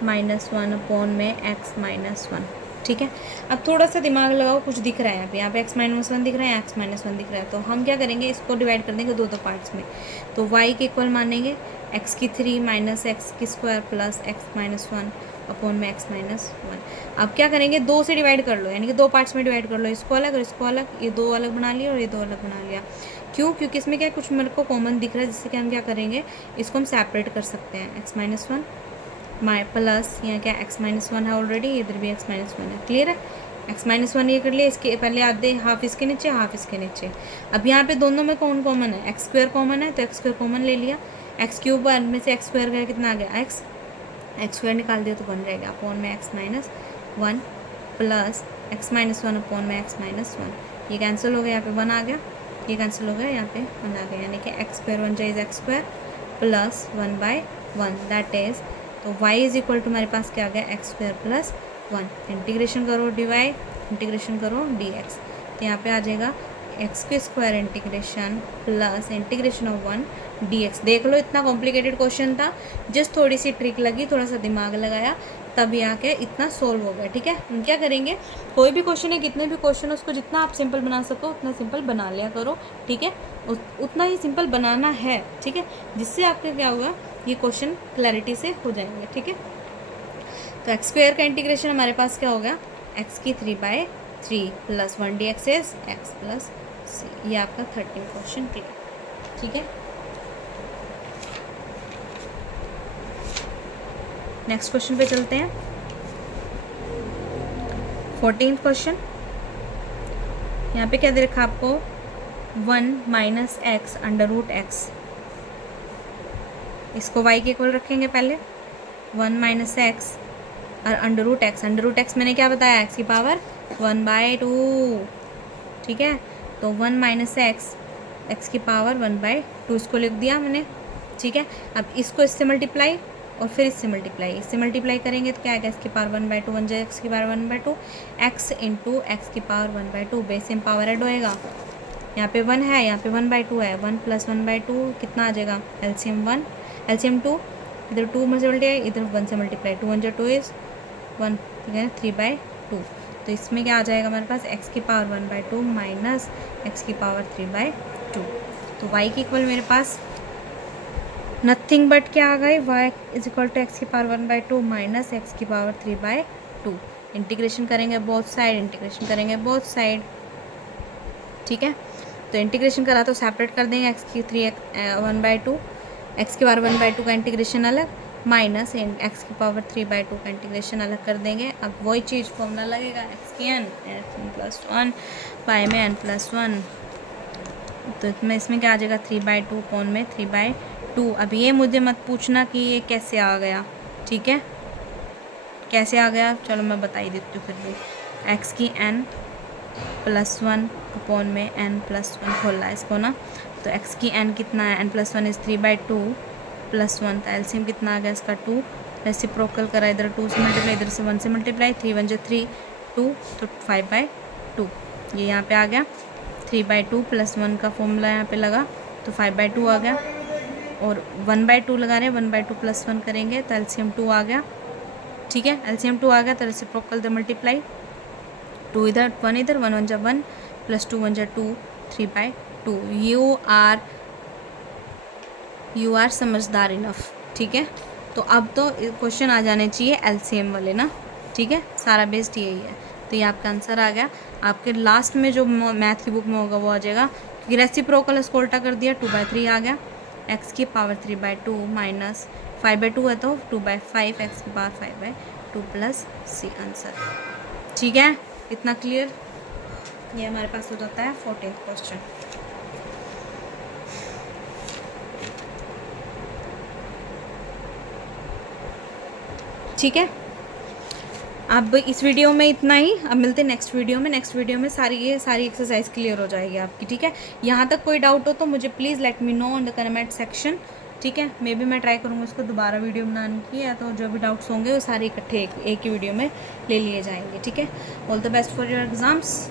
minus 1 upon में एक्स माइनस 1। ठीक है, अब थोड़ा सा दिमाग लगाओ, कुछ दिख रहा है यहाँ पे एक्स माइनस 1 दिख रहा है, एक्स माइनस 1 दिख रहा है। तो हम क्या करेंगे, इसको डिवाइड कर देंगे दो पार्ट्स में। तो वाई के इक्वल मानेंगे एक्स की 3 माइनस एक्स की square plus x minus 1 upon में एक्स माइनस 1। अब क्या करेंगे, 2 से डिवाइड कर लो, यानी कि 2 पार्ट्स में डिवाइड कर लो, इसको अलग और इसको अलग। ये 2 अलग बना लिया और ये 2 अलग बना लिया। क्यों? क्योंकि इसमें क्या कुछ मेरे को कॉमन दिख रहा है, जिससे कि हम क्या करेंगे, इसको हम सेपरेट कर सकते हैं। एक्स माइनस 1 माई प्लस यहाँ क्या एक्स माइनस 1 है ऑलरेडी, इधर भी एक्स माइनस 1 है। क्लियर है? एक्स माइनस 1 ये कर लिया, इसके पहले आधे हाफ इसके नीचे हाफ इसके नीचे। अब यहाँ पे दोनों में कौन कॉमन है, एक्स स्क्वायर कॉमन है, तो एक्स स्क्वायर कॉमन ले लिया। एक्स क्यूब में से एक्स स्क्वायर गया, कितना आ गया एक्स, एक्स स्क्वायर निकाल दिया तो 1 रहेगा अपॉन में x minus 1 plus x minus 1 upon में एक्स माइनस 1। ये कैंसिल हो गया, यहाँ पे 1 आ गया, ये कैंसिल हो गया, यहाँ पे 1 आ गया, यानी कि एक्स स्क्वायर 1 जाइज x square plus 1/1 that is. तो y इज इक्वल टू हमारे पास क्या आ गया, एक्स स्क्वायर प्लस 1। इंटीग्रेशन करो dy, इंटीग्रेशन करो dx, तो यहाँ पे आ जाएगा एक्स के square integration plus integration of 1 dx। देख लो, इतना कॉम्प्लिकेटेड क्वेश्चन था, जस्ट थोड़ी सी ट्रिक लगी, थोड़ा सा दिमाग लगाया, तब यहाँ के इतना सोल्व हो गया। ठीक है, हम क्या करेंगे, कोई भी क्वेश्चन है, कितने भी क्वेश्चन है, उसको जितना आप सिंपल बना सको उतना सिंपल बना लिया करो। ठीक है, उतना ही सिंपल बनाना है। ठीक है, जिससे आपका क्या होगा, ये क्वेश्चन क्लैरिटी से हो जाएंगे। ठीक है, तो एक्स स्क्वायर का इंटीग्रेशन हमारे पास क्या हो गया, एक्स की 3/3 plus 1 dx is x plus c. ये आपका 13 क्वेश्चन क्लियर। ठीक है, नेक्स्ट क्वेश्चन पे चलते हैं। 14th क्वेश्चन, यहाँ पे क्या दे रखा आपको, 1 minus X under root X. इसको y के इक्वल रखेंगे पहले, 1 माइनस एक्स और under root X. Under root X मैंने क्या बताया, एक्स की पावर 1/2। ठीक है, तो 1 माइनस एक्स, एक्स की पावर 1/2, इसको लिख दिया मैंने। ठीक है, अब इसको इससे मल्टीप्लाई और फिर इससे मल्टीप्लाई करेंगे तो क्या आएगा, एक्स की पावर 1/2 बन जाए, एक्स की पावर 1/2 एक्स इंटू एक्स की power 1/2, base same power add होएगा। यहाँ पे 1 है, यहाँ पे 1/2 है, 1 प्लस 1/2 कितना आ जाएगा, एलसीएम 1 एलसीएम 2, इधर 2 में से मल्टीप्लाई, इधर 1 से मल्टीप्लाई, 2 1 2 इज 1, ठीक है, 3/2। तो इसमें क्या आ जाएगा हमारे पास, एक्स की पावर 1/2 माइनस एक्स की पावर 3/2। तो y की इक्वल मेरे पास नथिंग बट क्या आ गई, y is equal to X की पावर 1/2 माइनस एक्स की पावर 3/2। इंटीग्रेशन करेंगे बोथ साइड, ठीक है। तो इंटीग्रेशन करा तो सेपरेट कर देंगे, एक्स की 1/2, एक्स की पावर 1/2 का इंटीग्रेशन अलग माइनस एक्स की पावर 3/2 का इंटीग्रेशन अलग कर देंगे। अब वही चीज़ फॉर्मूला लगेगा, एक्स की n+1 y में n+1। तो इसमें क्या आ जाएगा, 3/2 अपॉन में 3/2। अब ये मुझे मत पूछना कि ये कैसे आ गया, ठीक है, कैसे आ गया, चलो मैं बता ही देती हूँ फिर भी। एक्स की n+1 अपॉन में n+1 खोलना है इसको ना, तो एक्स की n कितना है, n+1 इज़ 3/2 +1, तो एलसीएम कितना आ गया इसका 2, रेसिप्रोकल करा, इधर 2 से मल्टीप्लाई, इधर से 1 से मल्टीप्लाई, 3 1 3 2, तो 5/2 ये यहाँ पे आ गया। 3/2 +1 का फॉर्मूला यहाँ पे लगा तो 5/2 आ गया, और 1/2 लगा रहे हैं, 1/2 +1 करेंगे तो एलसीएम 2 आ गया, ठीक है, एलसीएम 2 आ गया तो रेसिप्रोकल दे मल्टीप्लाई, 2 इधर 1 इधर, 1 1 1 +2 1 2, 3/2। यू आर समझदार इनफ, ठीक है। तो अब तो क्वेश्चन आ जाने चाहिए एलसीएम वाले ना, ठीक है, सारा बेस्ड यही है। तो ये आपका आंसर आ गया। आपके लास्ट में जो मैथ की बुक में होगा वो आ जाएगा, क्योंकि रेसिप्रोकल इसको उल्टा कर दिया, 2/3 आ गया, एक्स की पावर 3/2 माइनस 5/2 है तो 2/5 एक्स की पावर 2 प्लस सी आंसर। ठीक है, इतना क्लियर। ये हमारे पास हो जाता है 14th क्वेश्चन। ठीक है, अब इस वीडियो में इतना ही। अब मिलते हैं नेक्स्ट वीडियो में। नेक्स्ट वीडियो में सारी एक्सरसाइज क्लियर हो जाएगी आपकी। ठीक है, यहाँ तक कोई डाउट हो तो मुझे please let me no in the comment section. ठीक है, मे बी मैं ट्राई करूँगा उसको दोबारा वीडियो बनाने की, या तो जो भी डाउट्स होंगे वो सारे इकट्ठे एक ही वीडियो में ले लिए जाएंगे। ठीक है, all the best for your exams.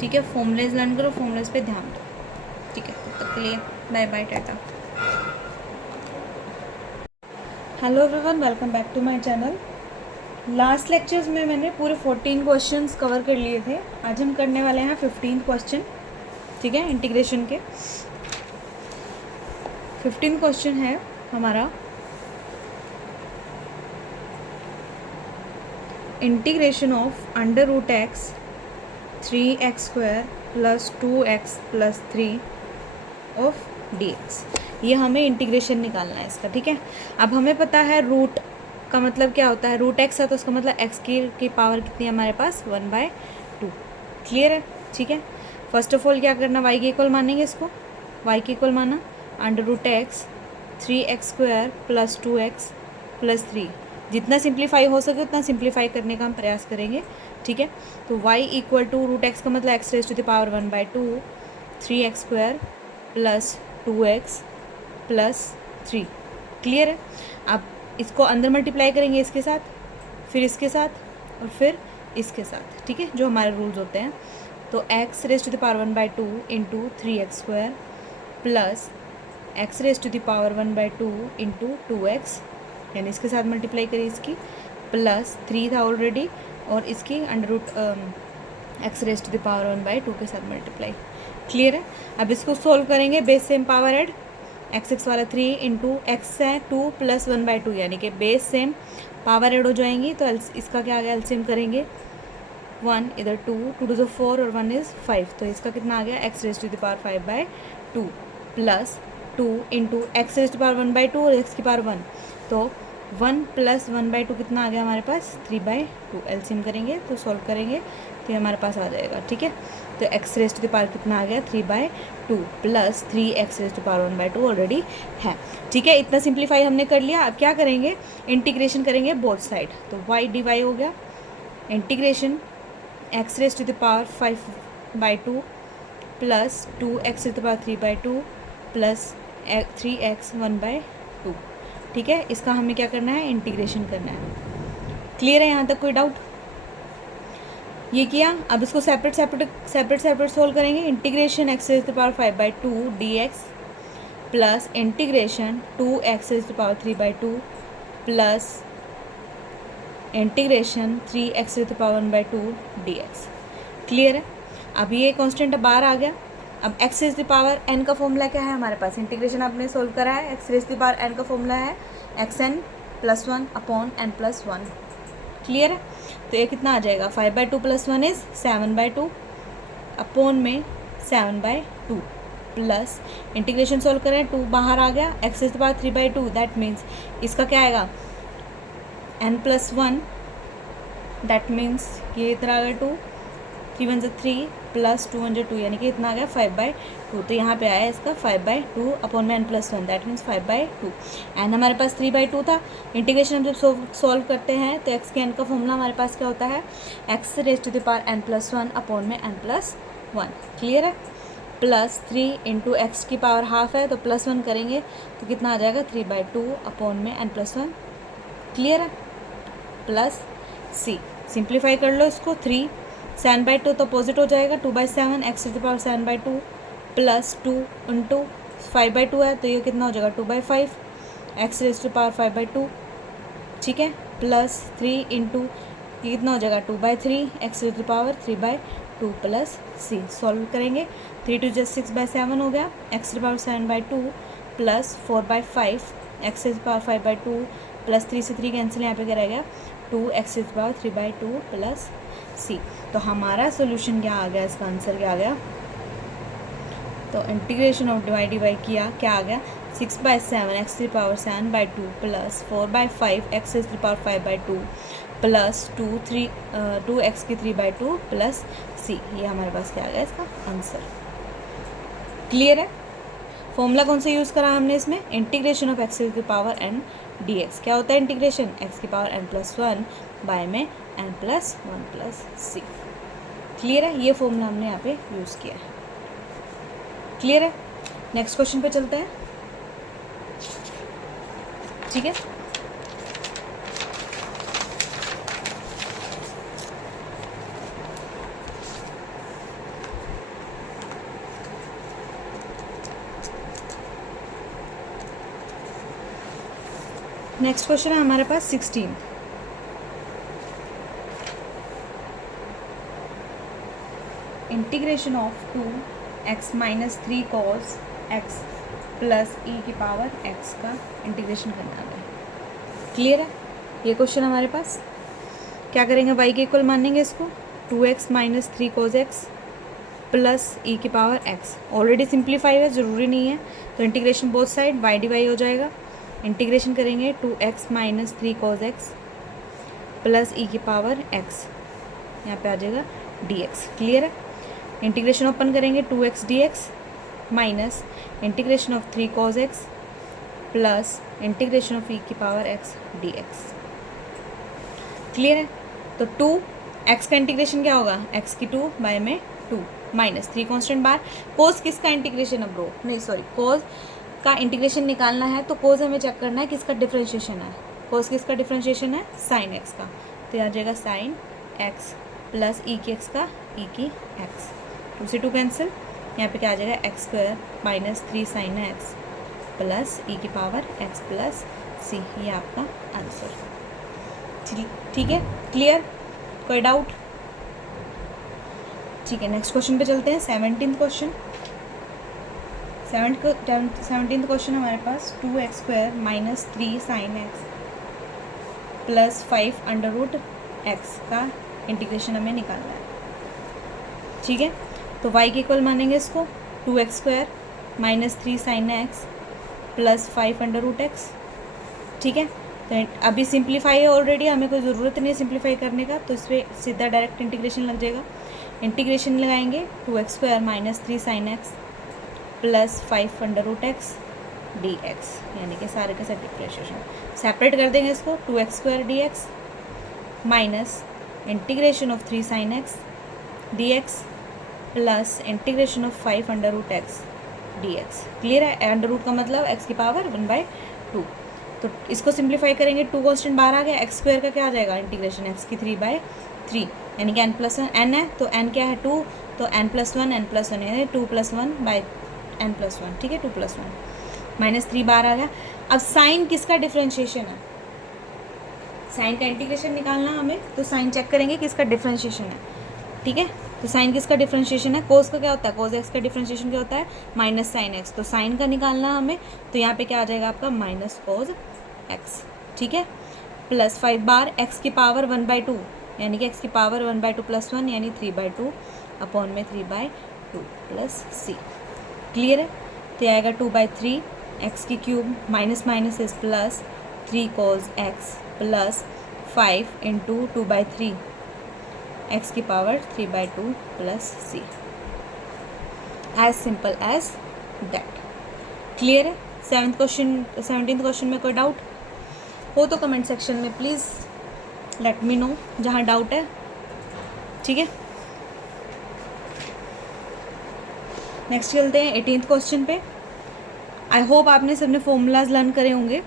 ठीक है, फॉर्मूलेज लर्न करो, फॉर्मूलेज पे ध्यान दो। ठीक है, तब तक के लिए बाय बाय, टाटा। Hello everyone, welcome back to my channel. Last lectures में मैंने पूरे 14 क्वेश्चंस कवर कर लिए थे। आज हम करने वाले हैं 15 क्वेश्चन। ठीक है, इंटीग्रेशन के 15 क्वेश्चन है हमारा integration of under root X 3x² plus 2x plus 3 of dx। ये हमें इंटीग्रेशन निकालना है इसका। ठीक है, अब हमें पता है रूट का मतलब क्या होता है। रूट एक्स है तो उसका मतलब एक्स की पावर कितनी है हमारे पास 1/2। क्लियर है। ठीक है, फर्स्ट ऑफ ऑल क्या करना, वाई के इक्वल मानेंगे इसको। वाई के इक्वल माना under root X 3x² plus 2x plus 3। जितना सिंप्लीफाई हो सके उतना सिंप्लीफाई करने का हम प्रयास करेंगे। ठीक है, तो y equal to root X का मतलब x raise to the power 1/2 3x² plus 2x plus 3। Clear है। अब इसको अंदर मल्टीप्लाई करेंगे इसके साथ, फिर इसके साथ और फिर इसके साथ। ठीक है, जो हमारे रूल्स होते हैं। तो x raise to the power 1/2 into 3x² plus x raise to the power 1/2 into 2x, यानी इसके साथ मल्टीप्लाई करिए इसकी, प्लस 3 था ऑलरेडी, और इसकी under root x raise to the power 1/2 के साथ मल्टीप्लाई। क्लियर है। अब इसको सोल्व करेंगे, base same power add, x वाला 3 इंटू एक्स है 2 प्लस 1/2, यानी कि बेस सेम पावर ऐड हो जाएंगी। तो इसका क्या आ गया, एलसीएम करेंगे 1 इधर 2 2 2 4 और 1 इज़ 5। तो इसका कितना आ गया, x raise to the power 5/2 plus 2 into X raise to power 1/2 और x की पावर 1। तो 1 प्लस 1/2 कितना आ गया हमारे पास 3/2। एलसीएम करेंगे तो सॉल्व करेंगे तो ये हमारे पास आ जाएगा। ठीक है, तो x raise to the power कितना आ गया 3/2 plus 3x raise to power 1/2 already है। ठीक है, इतना सिंप्लीफाई हमने कर लिया। अब क्या करेंगे, इंटीग्रेशन करेंगे बोथ साइड। तो y dy हो गया integration x raise to the power 5/2 plus 2x raise to the power 3/2 plus 3x 1/2। ठीक है, इसका हमें क्या करना है, इंटीग्रेशन करना है। क्लियर है, यहाँ तक कोई डाउट। ये किया, अब इसको सेपरेट सोल्व करेंगे। Integration x raise to the power 5/2 dx plus integration 2x raise to the power 3/2 plus integration 3x raise to the power 1/2 dx। Clear है। अब ये कांस्टेंट बाहर आ गया। अब x raise to the power n का formula क्या है हमारे पास, इंटीग्रेशन आपने सोल्व करा है। x raise to the power n का फॉर्मूला है xn + 1 अपॉन n + 1। क्लियर है। तो ये कितना आ जाएगा, 5/2 प्लस 1 इज़ 7/2 अपॉन में 7/2 प्लस इंटीग्रेशन सोल्व करें, 2 बाहर आ गया, x raise to the power 3/2। That means इसका क्या आएगा n + 1, दैट मीन्स ये इधर आ गया 2, 3 1 3 प्लस 2 1 2, यानी कि इतना आ गया 5/2। तो यहाँ पे आया इसका 5/2 अपॉन में n + 1, दैट मीन्स 5/2। एन हमारे पास 3/2 था। इंटीग्रेशन हम जब सॉल्व करते हैं तो x के n का फॉर्मूला हमारे पास क्या होता है, x raise to the power n + 1 upon में n + 1। क्लियर है। प्लस 3 इंटू एक्स की पावर हाफ है तो प्लस 1 करेंगे तो कितना आ जाएगा 3/2 अपॉन में n + 1। क्लियर है। प्लस c, सिंप्लीफाई कर लो इसको, 3 7/2 तो अपोजिट हो जाएगा 2/7, x to the power 7/2 plus 2 into 5/2 है तो ये कितना हो जाएगा 2/5, x रेज़ टू पावर 5/2। ठीक है, प्लस 3 इंटू ये कितना हो जाएगा 2/3, x raise to power 3/2 plus c। Solve करेंगे, 3 2 6/7 हो गया, x to power 7/2 plus 4/5, x raise to power 5/2 plus 3 से 3 कैंसिल, यहाँ पे क्या रहेगा 2x raise to power 3/2 plus c। तो हमारा सोल्यूशन क्या आ गया, इसका आंसर क्या आ गया, तो इंटीग्रेशन ऑफ dy किया, क्या आ गया 6/7 x⁵7/2 plus 4/5 x⁵5/2 plus 2x⁵2 plus c। ये हमारे पास क्या आ गया इसका आंसर। क्लियर है। फॉर्मूला कौन सा यूज़ करा हमने इसमें, इंटीग्रेशन ऑफ x⁴n dx। क्या होता है इंटीग्रेशन, x⁴n+1 बाय में n+1 प्लस c। क्लियर है, ये फॉर्मूला हमने यहाँ पे यूज़ किया है। क्लियर है। नेक्स्ट क्वेश्चन पे चलते हैं। ठीक है, नेक्स्ट क्वेश्चन है हमारे पास 16। Integration of 2x-3 cos x plus e⁴x का इंटीग्रेशन करना है। क्लियर है, ये क्वेश्चन हमारे पास। क्या करेंगे, y के इक्वल मानेंगे इसको, 2x-3 cos x plus e⁴x। Already simplify है, ज़रूरी नहीं है, तो integration both side y dy हो जाएगा। इंटीग्रेशन करेंगे 2x-3 cos x plus e⁴x, यहाँ पे आ जाएगा dx। क्लियर है। इंटीग्रेशन ओपन करेंगे 2x dx minus integration of 3 cos x plus integration of e⁴x dx। Clear है। तो 2x का इंटीग्रेशन क्या होगा, x की 2 बाय में 2 माइनस 3 कॉन्स्टेंट बार। कोस किसका इंटीग्रेशन है ब्रो, नहीं सॉरी, कोस का इंटीग्रेशन निकालना है तो कोस हमें चेक करना है किसका डिफरेंशिएशन है। कोस किसका डिफरेंशिएशन है, साइन x का, तो आ जाएगा साइन x प्लस ई की x का ई की x, 2 से 2 कैंसिल। यहाँ पे क्या आ जाएगा x² minus 3 sin x plus e⁴x plus c। ये आपका आंसर। ठीक है, क्लियर, कोई डाउट। ठीक है, नेक्स्ट क्वेश्चन पे चलते हैं। 17th question. 17th क्वेश्चन हमारे पास 2x² minus 3 sin x plus 5√x का इंटीग्रेशन हमें निकालना है। ठीक है, तो y के इक्वल मानेंगे इसको, 2x² minus 3 sin x plus 5√x। ठीक है, तो अभी सिंप्लीफाई है ऑलरेडी, हमें कोई ज़रूरत नहीं है सिंप्लीफाई करने का, तो इस पर सीधा डायरेक्ट इंटीग्रेशन लग जाएगा। इंटीग्रेशन लगाएंगे 2x² minus 3 sin x plus 5√x dx, यानी कि सारे का सब डिफरेंशिएशन सेपरेट कर देंगे इसको, 2x² dx minus integration of 3 sin x dx plus integration of 5√x dx। Clear है, अंडर रूट का मतलब x⁴ 1/2। तो इसको सिंप्लीफाई करेंगे, 2 कॉन्स्टेंट बाहर आ गया, x² का क्या आ जाएगा इंटीग्रेशन x की 3/3, यानी कि n+1 n है, तो n क्या है 2, तो n+1 यानी 2 + 1/n+1। ठीक है, 2 + 1 माइनस 3 बाहर आ गया। अब साइन किसका डिफरेंशिएशन है, साइन का इंटीग्रेशन निकालना हमें, तो साइन चेक करेंगे किसका डिफरेंशिएशन है। ठीक है, तो साइन किसका डिफरेंशिएशन है, कोस का क्या होता है, कोस x का डिफरेंशिएशन क्या होता है, माइनस साइन x। तो साइन का निकालना हमें, तो यहाँ पे क्या आ जाएगा आपका माइनस कोस x। ठीक है, प्लस 5 बार x⁴ 1/2, यानी कि x⁴ 1/2 + 1 यानी 3/2 अपॉन में 3/2 प्लस c। क्लियर है, तो आएगा 2/3 x³ minus minus is plus 3 cos x plus 5 into 2/3 x⁴ 3/2 plus c। As simple as that. Clear है। 17th क्वेश्चन में कोई डाउट हो तो कमेंट सेक्शन में प्लीज़ लेट मी नो जहाँ डाउट है। ठीक है, नेक्स्ट चलते हैं 18th क्वेश्चन पे। आई होप आपने सबने फॉर्मूलाज लर्न करे होंगे।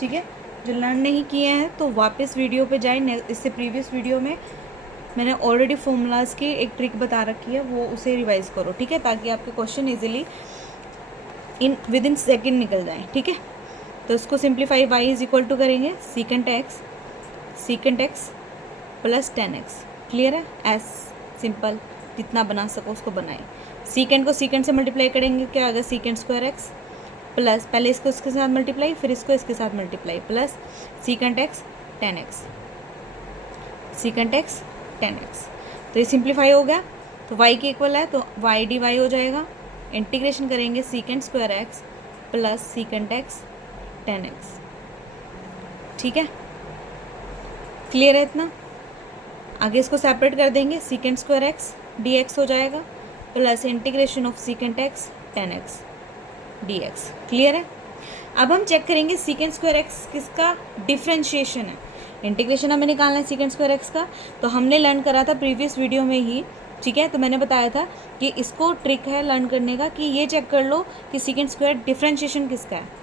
ठीक है, जो लर्न नहीं किए हैं तो वापस वीडियो पे जाएं। इससे प्रीवियस वीडियो में मैंने ऑलरेडी फॉर्मूलाज की एक ट्रिक बता रखी है, वो उसे रिवाइज करो। ठीक है, ताकि आपके question easily with in second निकल जाएं। ठीक है, तो इसको simplify y is equal to करेंगे secant x plus 10x। Clear है, एज सिंपल जितना बना सको उसको बनाएं। सीकेंट को सीकेंट से मल्टीप्लाई करेंगे, क्या आएगा sec² x प्लस पहले इसको इसके साथ मल्टीप्लाई, फिर इसको इसके साथ multiply, plus secant x 10x, secant x 10x। तो ये सिंप्लीफाई हो गया, तो y के इक्वल है तो y dy हो जाएगा। इंटीग्रेशन करेंगे sec² x plus secant x 10x। ठीक है, क्लियर है इतना? आगे इसको सेपरेट कर देंगे, सीकेंट स्क्वायर एक्स dx हो जाएगा plus integration of secant x 10x dx। Clear है? अब हम चेक करेंगे सीकेंट स्क्वायर एक्स किसका डिफ्रेंशिएशन है। इंटीग्रेशन हमें निकालना है सीकेंट स्क्वायर एक्स का, तो हमने लर्न करा था प्रीवियस वीडियो में ही। ठीक है, तो मैंने बताया था कि इसको ट्रिक है लर्न करने का कि ये चेक कर लो कि सीकेंट स्क्वायर डिफ्रेंशिएशन किसका है।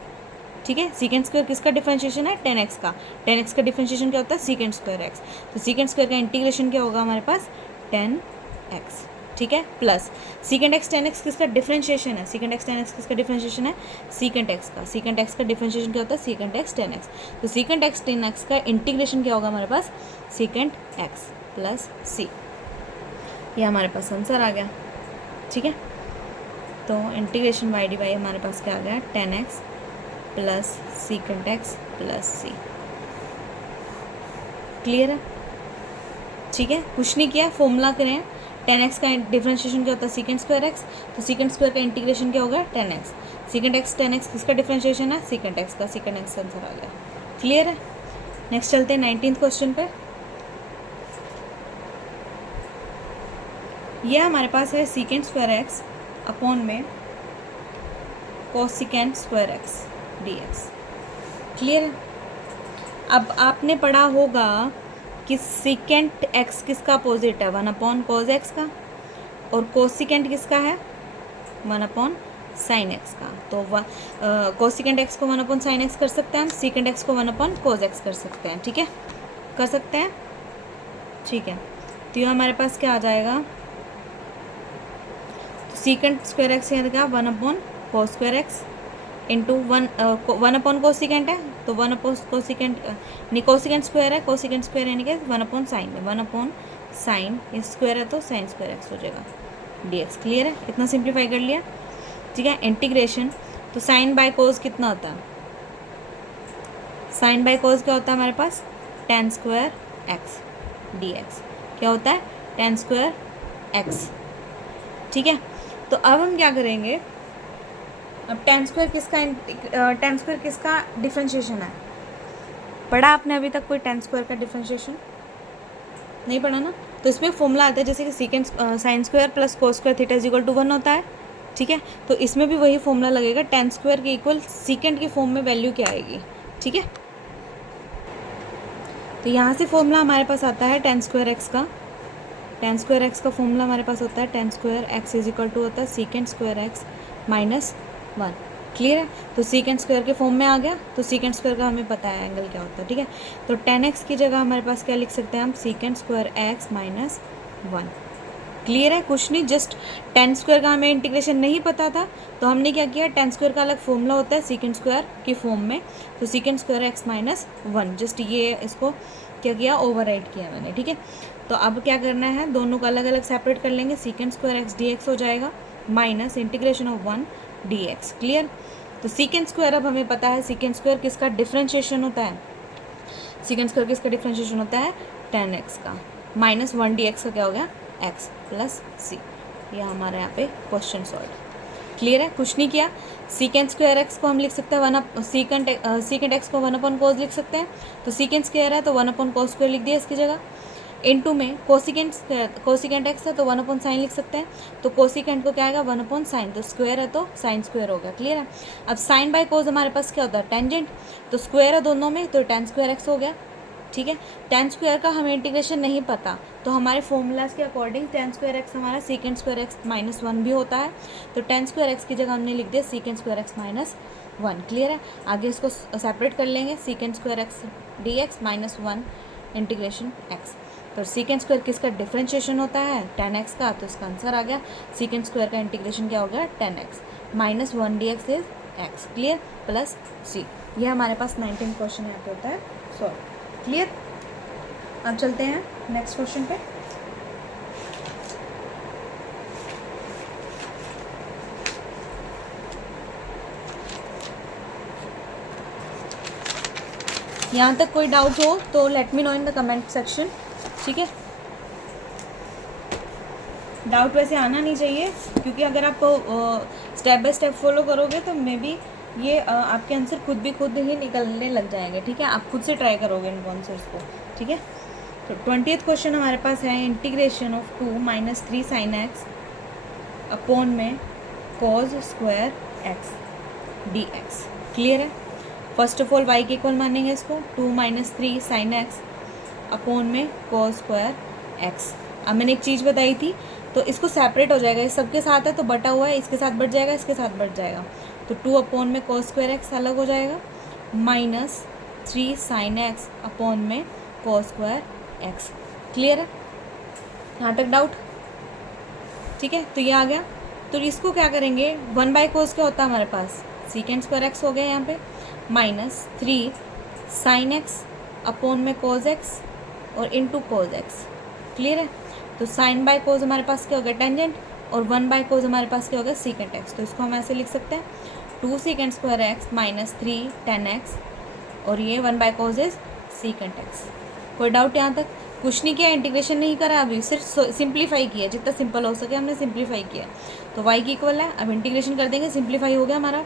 ठीक है, सीकेंट स्क्वायर किसका डिफरेंशिएशन है? 10x का। 10x का डिफरेंशिएशन क्या होता है? Secant square x. तो सीकेंट स्क्वायर का इंटीग्रेशन क्या होगा हमारे पास? 10x। ठीक है, प्लस सीकेंट एक्स 10x किसका डिफरेंशिएशन है? सीकेंट एक्स 10x किसका डिफरेंशिएशन है? सीकेंट एक्स का। सीकेंट एक्स का डिफरेंशिएशन क्या होता है? Secant x 10x। तो सीकेंट एक्स 10x का इंटीग्रेशन क्या होगा हमारे पास? Secant x plus c. ये हमारे पास आंसर आ गया। ठीक है, तो इंटीग्रेशन वाई डी वाई हमारे पास क्या आ गया? 10x plus secant x plus c. Clear है? ठीक है, कुछ नहीं किया, फॉर्मूला करें। 10x का डिफरेंशिएशन क्या होता है? Secant square x. तो सीकेंट स्क्वायर का इंटीग्रेशन क्या होगा? 10x। सीकेंट एक्स 10x किसका डिफरेंशिएशन है? सीकेंट एक्स का। सीकेंट एक्स आंसर आ गया। क्लियर है? नेक्स्ट चलते हैं 19th क्वेश्चन पे। यह हमारे पास है सीकेंट स्क्वायर एक्स अपॉन में cosecant square x dx। Clear है? अब आपने पढ़ा होगा कि सीकेंट एक्स किसका अपोजिट है? 1 cos x का, और कोसिकेंट किसका है? 1 sin x का। तो कोसिकेंट एक्स को 1 sin x कर सकते हैं हम, सीकेंट एक्स को 1 cos x कर सकते हैं। ठीक है, कर सकते हैं। ठीक है, तो ये हमारे पास क्या आ जाएगा? तो सीकेंट स्क्वायर एक्स यहाँ क्या? 1 cos square x into 1 cosecant है, तो 1 कोसिकेंट नहीं, कोसिकेंट स्क्वायर है, कोसिकेंट स्क्वायर यानी कि 1 साइन है। 1 साइन ये स्क्वायर है तो साइन स्क्वायर एक्स हो जाएगा dx। क्लियर है? इतना सिंप्लीफाई कर लिया। ठीक है, इंटीग्रेशन, तो साइन बाय कोस कितना होता है? साइन बाय कोस क्या होता है हमारे पास? tan square x dx। क्या होता है? tan square x. ठीक है, तो अब हम क्या करेंगे? अब tan स्क्वायर किसका डिफरेंशिएशन है? पढ़ा आपने अभी तक कोई tan स्क्वायर का डिफरेंशिएशन? नहीं पढ़ा ना? तो इसमें फॉर्मूला आता है जैसे कि secant sine square plus cos square theta is equal to 1 होता है। ठीक है, तो इसमें भी वही फॉर्मूला लगेगा। tan स्क्वायर के इक्वल सीकेंट की फॉर्म में वैल्यू क्या आएगी? ठीक है, तो यहाँ से फॉर्मूला हमारे पास आता है tan स्क्वायर एक्स का। tan स्क्वायर एक्स का फॉर्मूला हमारे पास होता है tan square x is equal to होता है secant square x minus 1। Clear है? तो सीकेंट स्क्वायर के फॉर्म में आ गया, तो सीकेंट स्क्वायर का हमें पता है एंगल क्या होता है। ठीक है, तो tan x की जगह हमारे पास क्या लिख सकते हैं हम? Secant square x minus 1। Clear है? कुछ नहीं, जस्ट tan स्क्वायर का हमें इंटीग्रेशन नहीं पता था, तो हमने क्या किया? tan स्क्वायर का अलग फॉर्मूला होता है सीकेंट स्क्वायर की फॉर्म में, तो secant square x minus 1, just ये इसको क्या किया? ओवरराइट किया मैंने। ठीक है, तो अब क्या करना है? दोनों को अलग अलग सेपरेट कर लेंगे। सीकेंट स्क्वायर एक्स dx हो जाएगा minus integration of 1 dx। Clear? तो सीकेंट स्क्वायर अब हमें पता है सीकेंट स्क्वायर किसका डिफरेंशिएशन होता है? सीकेंट स्क्वायर किसका डिफरेंशिएशन होता है? tan x का माइनस 1 dx का क्या हो गया? x प्लस सी। यह हमारे यहाँ पे क्वेश्चन सॉल्व। क्लियर है? कुछ नहीं किया। सीकेंट स्क्वायर एक्स को हम लिख सकते हैं सीकेंट एक्स को 1 cos लिख सकते हैं, तो सीकेंट स्क्वायर है तो 1 cos स्क्वायर लिख दिया इसकी जगह। इनटू में कोसिकेंट एक्स है तो 1 साइन लिख सकते हैं, तो कोसिकेंट को क्या आएगा? 1 साइन, तो स्क्वायर है तो साइन स्क्वायर हो गया। क्लियर है? अब साइन बाय कोस हमारे पास क्या होता है? टेंजेंट, तो स्क्वायर है दोनों में, तो tan स्क्वायर एक्स हो गया। ठीक है, tan स्क्वायर का हमें इंटीग्रेशन नहीं पता, तो हमारे फॉर्मूलाज के अकॉर्डिंग tan स्क्वायर एक्स हमारा सीकेंट स्क्वायर एक्स माइनस 1 भी होता है, तो tan स्क्वायर एक्स की जगह हमने लिख दिया secant square x minus 1। Clear है? आगे इसको सेपरेट कर लेंगे, secant square x dx minus 1 integration x. तो सीकेंट स्क्वायर किसका डिफरेंशिएशन होता है? tan x का, तो इसका आंसर आ गया सीकेंट स्क्वायर का इंटीग्रेशन क्या हो गया? tan x minus 1 dx is x। Clear? Plus c. ये हमारे पास 19 क्वेश्चन यहाँ पे होता है सॉल्व। क्लियर? अब चलते हैं नेक्स्ट क्वेश्चन पे। यहाँ तक कोई डाउट हो तो late me no in the comment section. ठीक है, डाउट वैसे आना नहीं चाहिए, क्योंकि अगर आप स्टेप बाय स्टेप फॉलो करोगे तो मे बी ये आपके आंसर खुद ही निकलने लग जाएंगे, ठीक है। आप खुद से ट्राई करोगे इन आंसर्स को, ठीक है। तो 20th क्वेश्चन हमारे पास है integration of 2 - 3 sin x upon में cos square x dx। Clear है। फर्स्ट ऑफ ऑल y के इक्वल मानेंगे इसको, 2 - 3 sin x अपॉन में cos स्क्वायर x। अब मैंने एक चीज़ बताई थी, तो इसको सेपरेट हो जाएगा, इस सबके साथ है तो बटा हुआ है, इसके साथ बट जाएगा, इसके साथ बट जाएगा, तो 2 अपॉन में cos स्क्वायर x अलग हो जाएगा, -3 sin x अपॉन में cos स्क्वायर x। क्लियर है, यहाँ तक डाउट? ठीक है, तो ये आ गया। तो इसको क्या करेंगे, 1/cos क्या होता है हमारे पास, सीकेंड स्क्वायर x हो गया यहाँ पे, -3 sin x अपॉन में cos x और इंटू cos x। क्लियर है। तो sin बाय cos हमारे पास क्या हो गया, टेंजेंट, और 1/cos हमारे पास क्या हो गया, सीकेंट x। तो इसको हम ऐसे लिख सकते हैं 2 secant square x -3 tan x, और ये 1/cos इज सीकेंट x। कोई डाउट यहाँ तक? कुछ नहीं किया, इंटीग्रेशन नहीं करा अभी, सिर्फ सिंप्लीफाई किया, जितना सिंपल हो सके हमने सिंप्लीफाई किया। तो y की इक्वल है, अब इंटीग्रेशन कर देंगे, सिंप्लीफाई हो गया हमारा,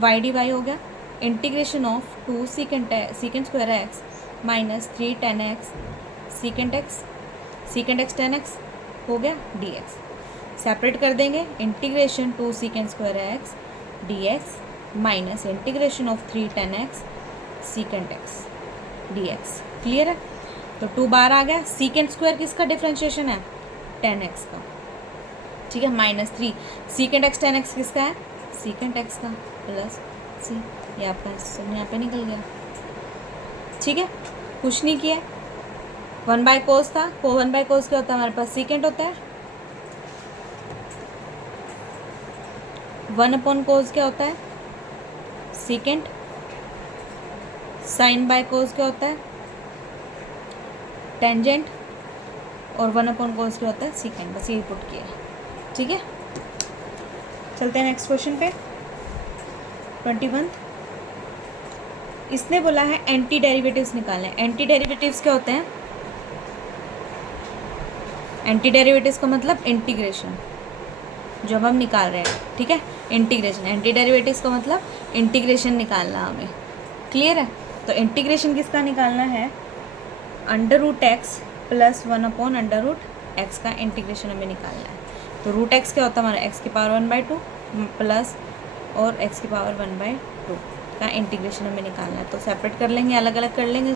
y dy हो गया integration of 2 secant square x -3 tan x secant x tan x हो गया dx। सेपरेट कर देंगे, integration 2 secant square x dx minus integration of 3 tan x secant x dx। Clear है। तो 2 बार आ गया, सीकेंट स्क्वायर किसका डिफ्रेंशिएशन है, tan x का, ठीक है, -3 सीकेंट x tan x किसका है, सीकेंट x का, प्लस सी, ये आपका आंसर यहाँ पे निकल गया। ठीक है, कुछ नहीं किया, 1/cos था, 1/cos क्या होता है हमारे पास, सीकेंट होता है, 1/cos क्या होता है, सीकेंट, sin बाय cos क्या होता है, टेंजेंट, और 1/cos क्या होता है, सीकेंट। बस यही पुट किया है, ठीक है। चलते हैं नेक्स्ट क्वेश्चन पे, 21। इसने बोला है एंटी डेरिवेटिव्स निकालना है। एंटी डेरिवेटिव्स क्या होते हैं, एंटी डेरिवेटिव्स का मतलब इंटीग्रेशन, जो हम निकाल रहे हैं, ठीक है, इंटीग्रेशन। एंटी डेरिवेटिव्स का मतलब इंटीग्रेशन निकालना हमें। क्लियर है। तो इंटीग्रेशन किसका निकालना है, √x + 1/√x का इंटीग्रेशन हमें निकालना है। तो √x क्या होता है हमारा, x की पावर 1/2 प्लस और x की पावर 1/2 का इंटीग्रेशन हमें निकालना है। तो सेपरेट कर लेंगे, अलग अलग कर लेंगे।